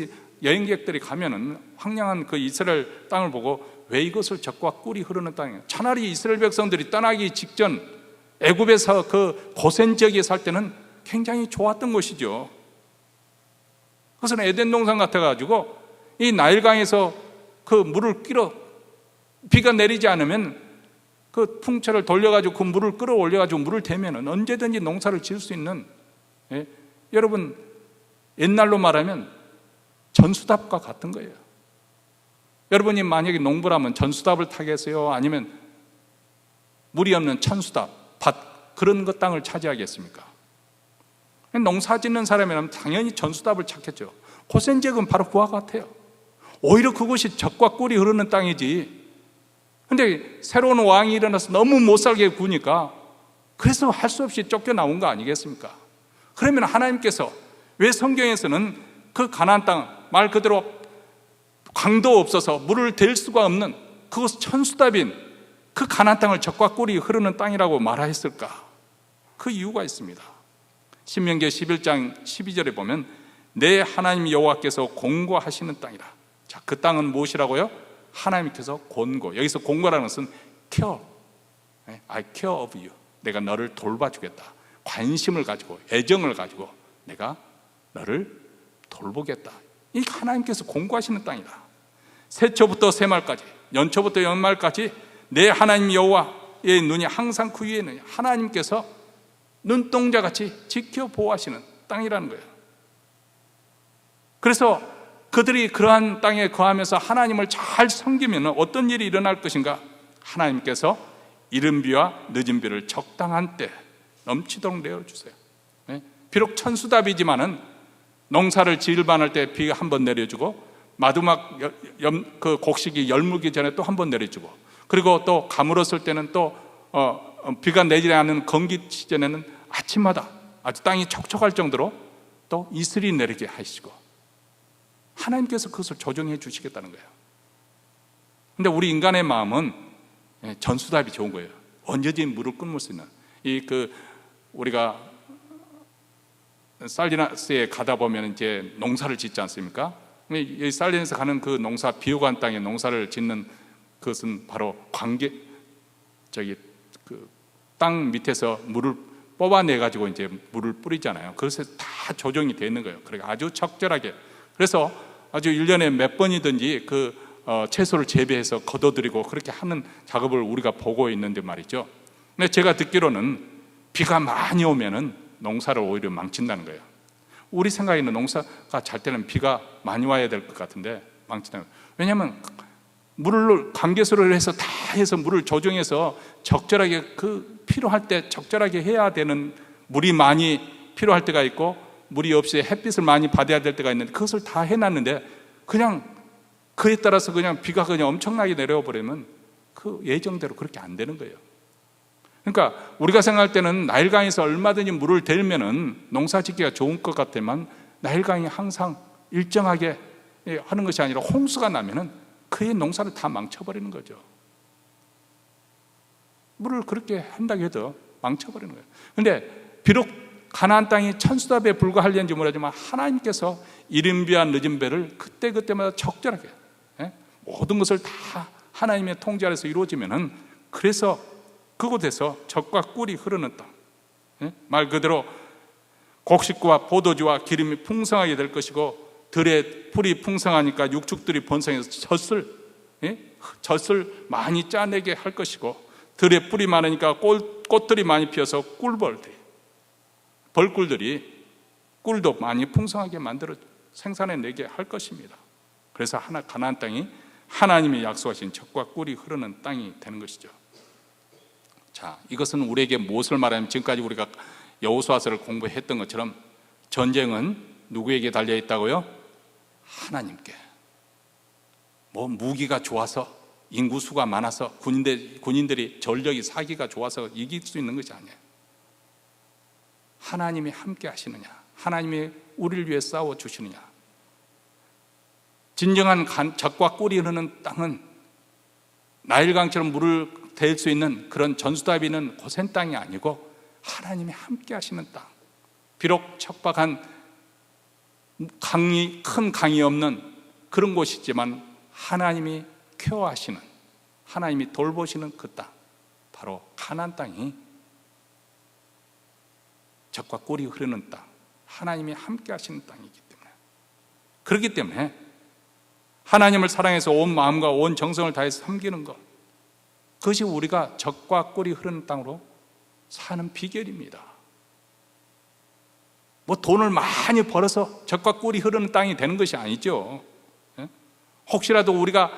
여행객들이 가면은 황량한 그 이스라엘 땅을 보고, 왜 이것을 적과 꿀이 흐르는 땅이에요? 차라리 이스라엘 백성들이 떠나기 직전 애굽에서 그 고센 지역에 살 때는 굉장히 좋았던 곳이죠. 그것은 에덴 동산 같아가지고 이 나일강에서 그 물을 비가 내리지 않으면 그 풍처를 돌려가지고 그 물을 끌어올려가지고 물을 대면은 언제든지 농사를 지을 수 있는, 여러분 옛날로 말하면 전수답과 같은 거예요. 여러분이 만약에 농부를 하면 전수답을 타겠어요? 아니면 물이 없는 천수답, 밭, 그런 것 땅을 차지하겠습니까? 농사 짓는 사람이라면 당연히 전수답을 찾겠죠. 고센 지역은 바로 그와 같아요. 오히려 그곳이 적과 꿀이 흐르는 땅이지. 근데 새로운 왕이 일어나서 너무 못 살게 구니까, 그래서 할 수 없이 쫓겨나온 거 아니겠습니까? 그러면 하나님께서 왜 성경에서는 그 가나안 땅, 말 그대로 강도 없어서 물을 댈 수가 없는 그곳 천수답인 그 가나안 땅을 적과 꿀이 흐르는 땅이라고 말하였을까? 그 이유가 있습니다. 신명기 11장 12절에 보면 내 하나님 여호와께서 공고하시는 땅이라. 자, 그 땅은 무엇이라고요? 하나님께서 권고. 여기서 권고라는 것은 care, I care of you. 내가 너를 돌봐주겠다. 관심을 가지고, 애정을 가지고 내가 너를 돌보겠다. 이 하나님께서 공고하시는 땅이다. 새초부터 새말까지, 연초부터 연말까지 내 하나님 여호와의 눈이 항상 그 위에 있는, 하나님께서 눈동자같이 지켜보호하시는 땅이라는 거예요. 그래서 그들이 그러한 땅에 거하면서 하나님을 잘 섬기면 어떤 일이 일어날 것인가? 하나님께서 이른 비와 늦은 비를 적당한 때 넘치도록 내어주세요. 비록 천수답이지만은 농사를 지을 만할 때 비가 한 번 내려주고, 마지막 그 곡식이 열무기 전에 또 한 번 내려주고, 그리고 또 가물었을 때는 또 비가 내리지 않는 건기 시즌에는 아침마다 아주 땅이 촉촉할 정도로 또 이슬이 내리게 하시고, 하나님께서 그것을 조정해 주시겠다는 거예요. 근데 우리 인간의 마음은 전수답이 좋은 거예요. 언제든지 물을 끊을 수 있는. 우리가 살리나스에 가다 보면 이제 농사를 짓지 않습니까? 이 살리나스 가는 그 농사, 비옥한 땅에 농사를 짓는 그것은 바로 땅 밑에서 물을 뽑아내 가지고 이제 물을 뿌리잖아요. 그래서 다 조정이 되어 있는 거예요. 그러니까 아주 적절하게. 그래서 아주 1년에 몇 번이든지 채소를 재배해서 걷어들이고 그렇게 하는 작업을 우리가 보고 있는데 말이죠. 근데 제가 듣기로는 비가 많이 오면은 농사를 오히려 망친다는 거예요. 우리 생각에는 농사가 잘 때는 비가 많이 와야 될 것 같은데 망친다는 거예요. 왜냐하면 물을 관계수를 해서 다 해서 물을 조정해서 적절하게 필요할 때 적절하게 해야 되는, 물이 많이 필요할 때가 있고 물이 없이 햇빛을 많이 받아야 될 때가 있는데 그것을 다 해놨는데 그냥 그에 따라서 그냥 비가 그냥 엄청나게 내려와 버리면 그 예정대로 그렇게 안 되는 거예요. 그러니까 우리가 생각할 때는 나일강에서 얼마든지 물을 대면은 농사 짓기가 좋은 것 같지만, 나일강이 항상 일정하게 하는 것이 아니라 홍수가 나면은 그의 농사를 다 망쳐버리는 거죠. 물을 그렇게 한다고 해도 망쳐버리는 거예요. 그런데 비록 가나안 땅이 천수답에 불과할는지 모르지만 하나님께서 이른 비와 늦은 비를 그때그때마다 적절하게 모든 것을 다 하나님의 통제 아래서 이루어지면은, 그래서 그곳에서 젖과 꿀이 흐르는 땅, 말 그대로 곡식과 포도주와 기름이 풍성하게 될 것이고, 들에 풀이 풍성하니까 육축들이 번성해서 젖을 많이 짜내게 할 것이고, 들에 뿔이 많으니까 꽃들이 많이 피어서 벌꿀들이 꿀도 많이 풍성하게 만들어 생산해내게 할 것입니다. 그래서 가나안 땅이 하나님이 약속하신 젖과 꿀이 흐르는 땅이 되는 것이죠. 자, 이것은 우리에게 무엇을 말하냐면, 지금까지 우리가 여호수아서를 공부했던 것처럼 전쟁은 누구에게 달려 있다고요? 하나님께. 무기가 좋아서, 인구수가 많아서, 군인들이 전력이 사기가 좋아서 이길 수 있는 것이 아니에요. 하나님이 함께 하시느냐, 하나님이 우리를 위해 싸워 주시느냐. 진정한 젖과 꿀이 흐르는 땅은 나일강처럼 물을 댈 수 있는 그런 전수답이는 고센 땅이 아니고 하나님이 함께 하시는 땅. 비록 척박한 큰 강이 없는 그런 곳이지만 하나님이 케어하시는, 하나님이 돌보시는 그 땅, 바로 가나안 땅이 젖과 꿀이 흐르는 땅, 하나님이 함께 하시는 땅이기 때문에, 그렇기 때문에 하나님을 사랑해서 온 마음과 온 정성을 다해서 섬기는 것, 그것이 우리가 젖과 꿀이 흐르는 땅으로 사는 비결입니다. 돈을 많이 벌어서 젖과 꿀이 흐르는 땅이 되는 것이 아니죠. 혹시라도 우리가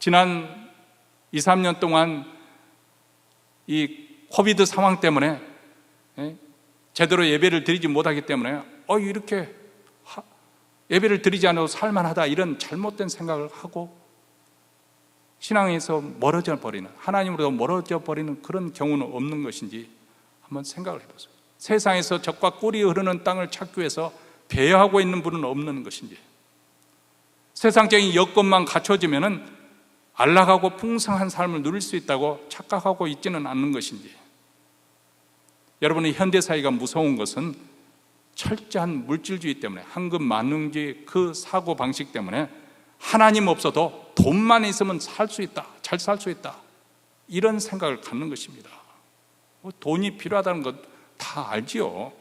지난 2, 3년 동안 이 코비드 상황 때문에 제대로 예배를 드리지 못하기 때문에 이렇게 예배를 드리지 않아도 살만하다, 이런 잘못된 생각을 하고 신앙에서 멀어져 버리는, 하나님으로부터 멀어져 버리는 그런 경우는 없는 것인지 한번 생각을 해보세요. 세상에서 젖과 꿀이 흐르는 땅을 찾기 위해서 배회하고 있는 분은 없는 것인지, 세상적인 여건만 갖춰지면은 안락하고 풍성한 삶을 누릴 수 있다고 착각하고 있지는 않는 것인지. 여러분의 현대사회가 무서운 것은 철저한 물질주의 때문에, 황금만능주의 그 사고방식 때문에 하나님 없어도 돈만 있으면 살 수 있다, 잘 살 수 있다, 이런 생각을 갖는 것입니다. 돈이 필요하다는 것 다 알지요.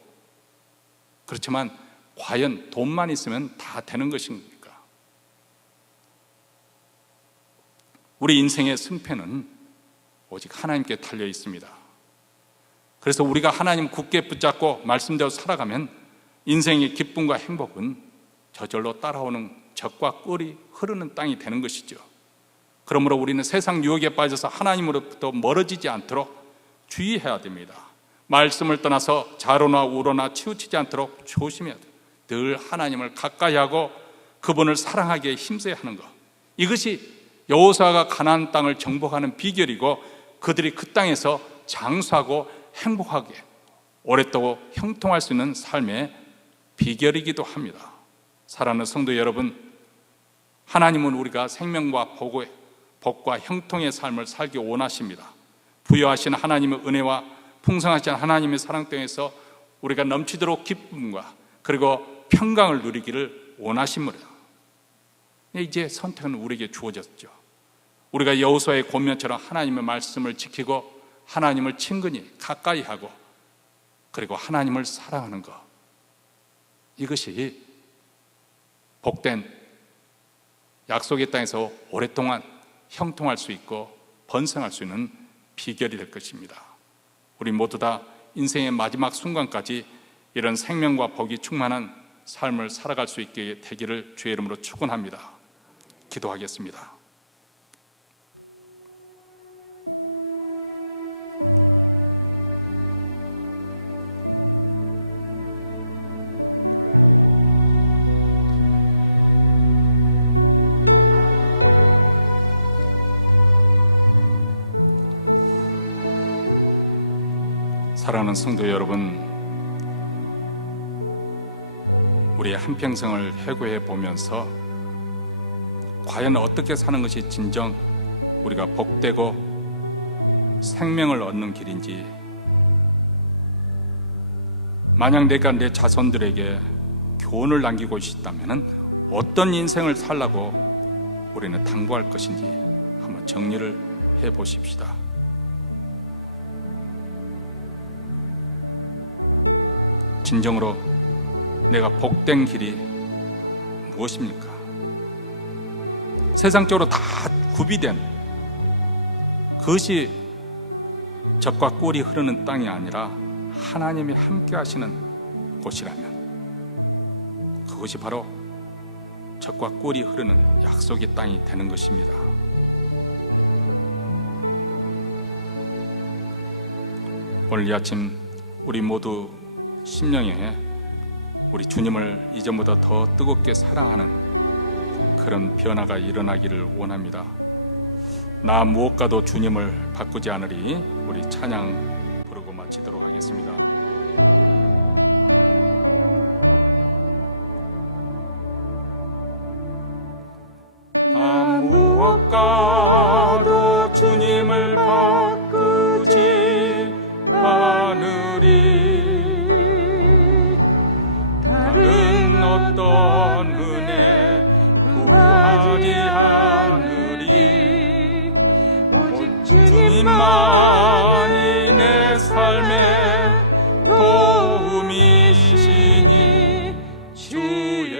그렇지만 과연 돈만 있으면 다 되는 것입니까? 우리 인생의 승패는 오직 하나님께 달려 있습니다. 그래서 우리가 하나님 굳게 붙잡고 말씀대로 살아가면 인생의 기쁨과 행복은 저절로 따라오는 젖과 꿀이 흐르는 땅이 되는 것이죠. 그러므로 우리는 세상 유혹에 빠져서 하나님으로부터 멀어지지 않도록 주의해야 됩니다. 말씀을 떠나서 좌로나 우로나 치우치지 않도록 조심해야 돼요. 늘 하나님을 가까이 하고 그분을 사랑하기에 힘써야 하는 것, 이것이 여호수아가 가나안 땅을 정복하는 비결이고, 그들이 그 땅에서 장수하고 행복하게 오랫동안 형통할 수 있는 삶의 비결이기도 합니다. 사랑하는 성도 여러분, 하나님은 우리가 생명과 복과 형통의 삶을 살기 원하십니다. 부여하신 하나님의 은혜와 풍성하신 하나님의 사랑 땅에서 우리가 넘치도록 기쁨과 그리고 평강을 누리기를 원하십니다. 이제 선택은 우리에게 주어졌죠. 우리가 여호수아의 권면처럼 하나님의 말씀을 지키고 하나님을 친근히 가까이 하고 그리고 하나님을 사랑하는 것, 이것이 복된 약속의 땅에서 오랫동안 형통할 수 있고 번성할 수 있는 비결이 될 것입니다. 우리 모두 다 인생의 마지막 순간까지 이런 생명과 복이 충만한 삶을 살아갈 수 있게 되기를 주의 이름으로 축원합니다. 기도하겠습니다. 사랑하는 성도 여러분, 우리의 한평생을 회고해 보면서 과연 어떻게 사는 것이 진정 우리가 복되고 생명을 얻는 길인지, 만약 내가 내 자손들에게 교훈을 남기고 싶다면 어떤 인생을 살라고 우리는 당부할 것인지 한번 정리를 해 보십시다. 진정으로 내가 복된 길이 무엇입니까? 세상적으로 다 구비된 그것이 젖과 꿀이 흐르는 땅이 아니라 하나님이 함께 하시는 곳이라면 그것이 바로 젖과 꿀이 흐르는 약속의 땅이 되는 것입니다. 오늘 이 아침 우리 모두 심령에 우리 주님을 이전보다 더 뜨겁게 사랑하는 그런 변화가 일어나기를 원합니다. 나 무엇과도 주님을 바꾸지 않으리. 우리 찬양 부르고 마치도록 하겠습니다. 나 무엇과도 주님을 바꾸지 않으리. 다른 어떤 은혜 구하지 않으리. 오직 주님만이 내 삶의 도움이시니 주의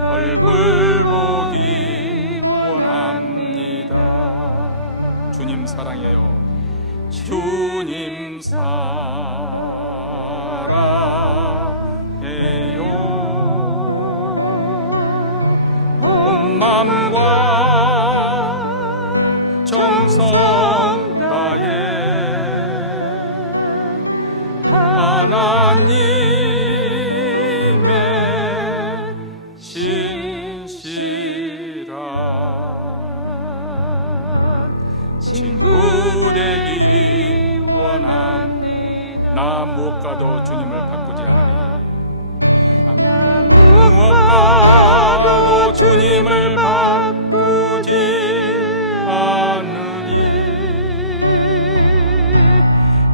얼굴 보기 원합니다. 주님 사랑해요. 주님 사랑해요. 온 마음과 정성 다해 하나님의 신실한 친구 되기 원합니다. 나 무엇과도 주님을 바꾸지 않으리. 나 무엇과도 주님을 바꾸지 않으리.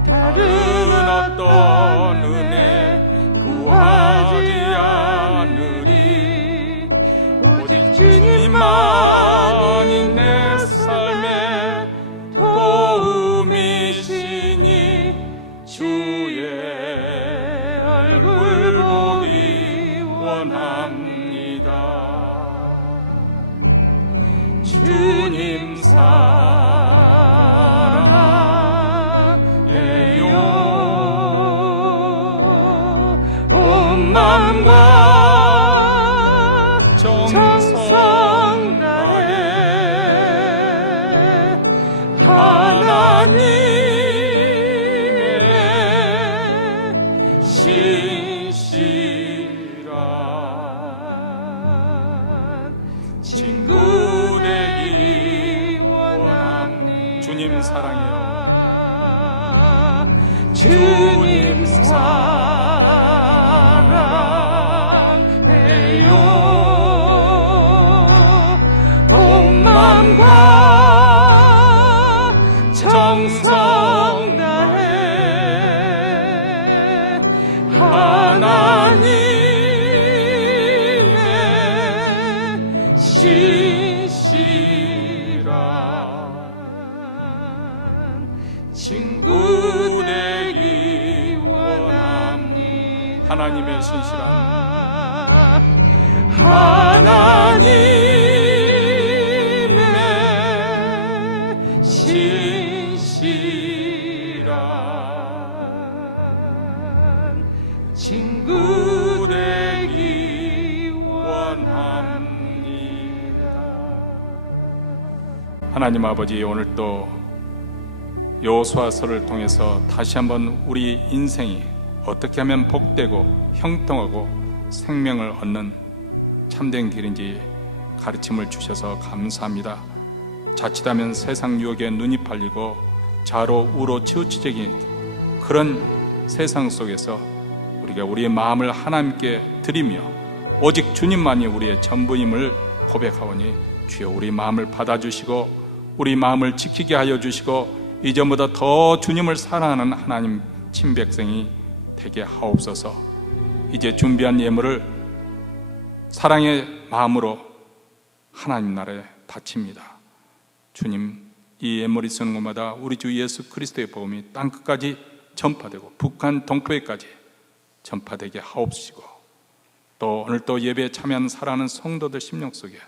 다른 어떤 은혜 구하지 않으리. 오직 주님만이 내 삶의 도움이시니 주의 얼굴 보기 원합니다. 주님 사랑해요. 온 마음과 정성 다해 하나님의 신실한 친구 되기 원합니다. 주님 사랑해요. 주님 사랑해요. 온 마음과 정성 다해 하나님의 신실한 친구 되기 원합니다. 하나님의 신실한 하나님의 신실한 친구 되기 원합니다. 하나님 아버지, 오늘 또 여호수아서를 통해서 다시 한번 우리 인생이 어떻게 하면 복되고 형통하고 생명을 얻는 참된 길인지 가르침을 주셔서 감사합니다. 자칫하면 세상 유혹에 눈이 팔리고 좌로 우로 치우치적인 그런 세상 속에서 우리가 우리의 마음을 하나님께 드리며 오직 주님만이 우리의 전부임을 고백하오니 주여 우리 마음을 받아주시고 우리 마음을 지키게 하여 주시고 이전보다 더 주님을 사랑하는 하나님 친백성이 되게 하옵소서. 이제 준비한 예물을 사랑의 마음으로 하나님 나라에 바칩니다. 주님, 이 예물이 쓰는 곳마다 우리 주 예수 그리스도의 복음이 땅끝까지 전파되고 북한 동포에까지 전파되게 하옵시고, 또 오늘 또 예배에 참여하는 사랑하는 성도들 심령 속에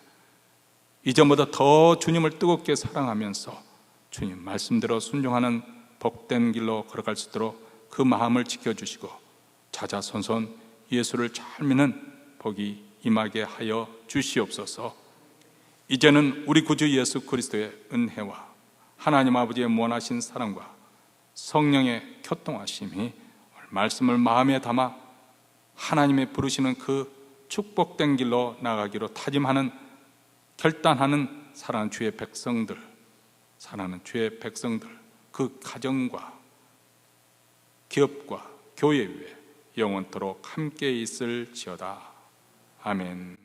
이전보다 더 주님을 뜨겁게 사랑하면서 주님 말씀대로 순종하는 복된 길로 걸어갈 수 있도록 그 마음을 지켜주시고 자자손손 예수를 잘 믿는 복이 임하게 하여 주시옵소서. 이제는 우리 구주 예수 그리스도의 은혜와 하나님 아버지의 무한하신 사랑과 성령의 교통하심이 말씀을 마음에 담아 하나님의 부르시는 그 축복된 길로 나가기로 다짐하는, 결단하는 사랑하는 주의 백성들, 그 가정과 기업과 교회 위에 영원토록 함께 있을지어다. 아멘.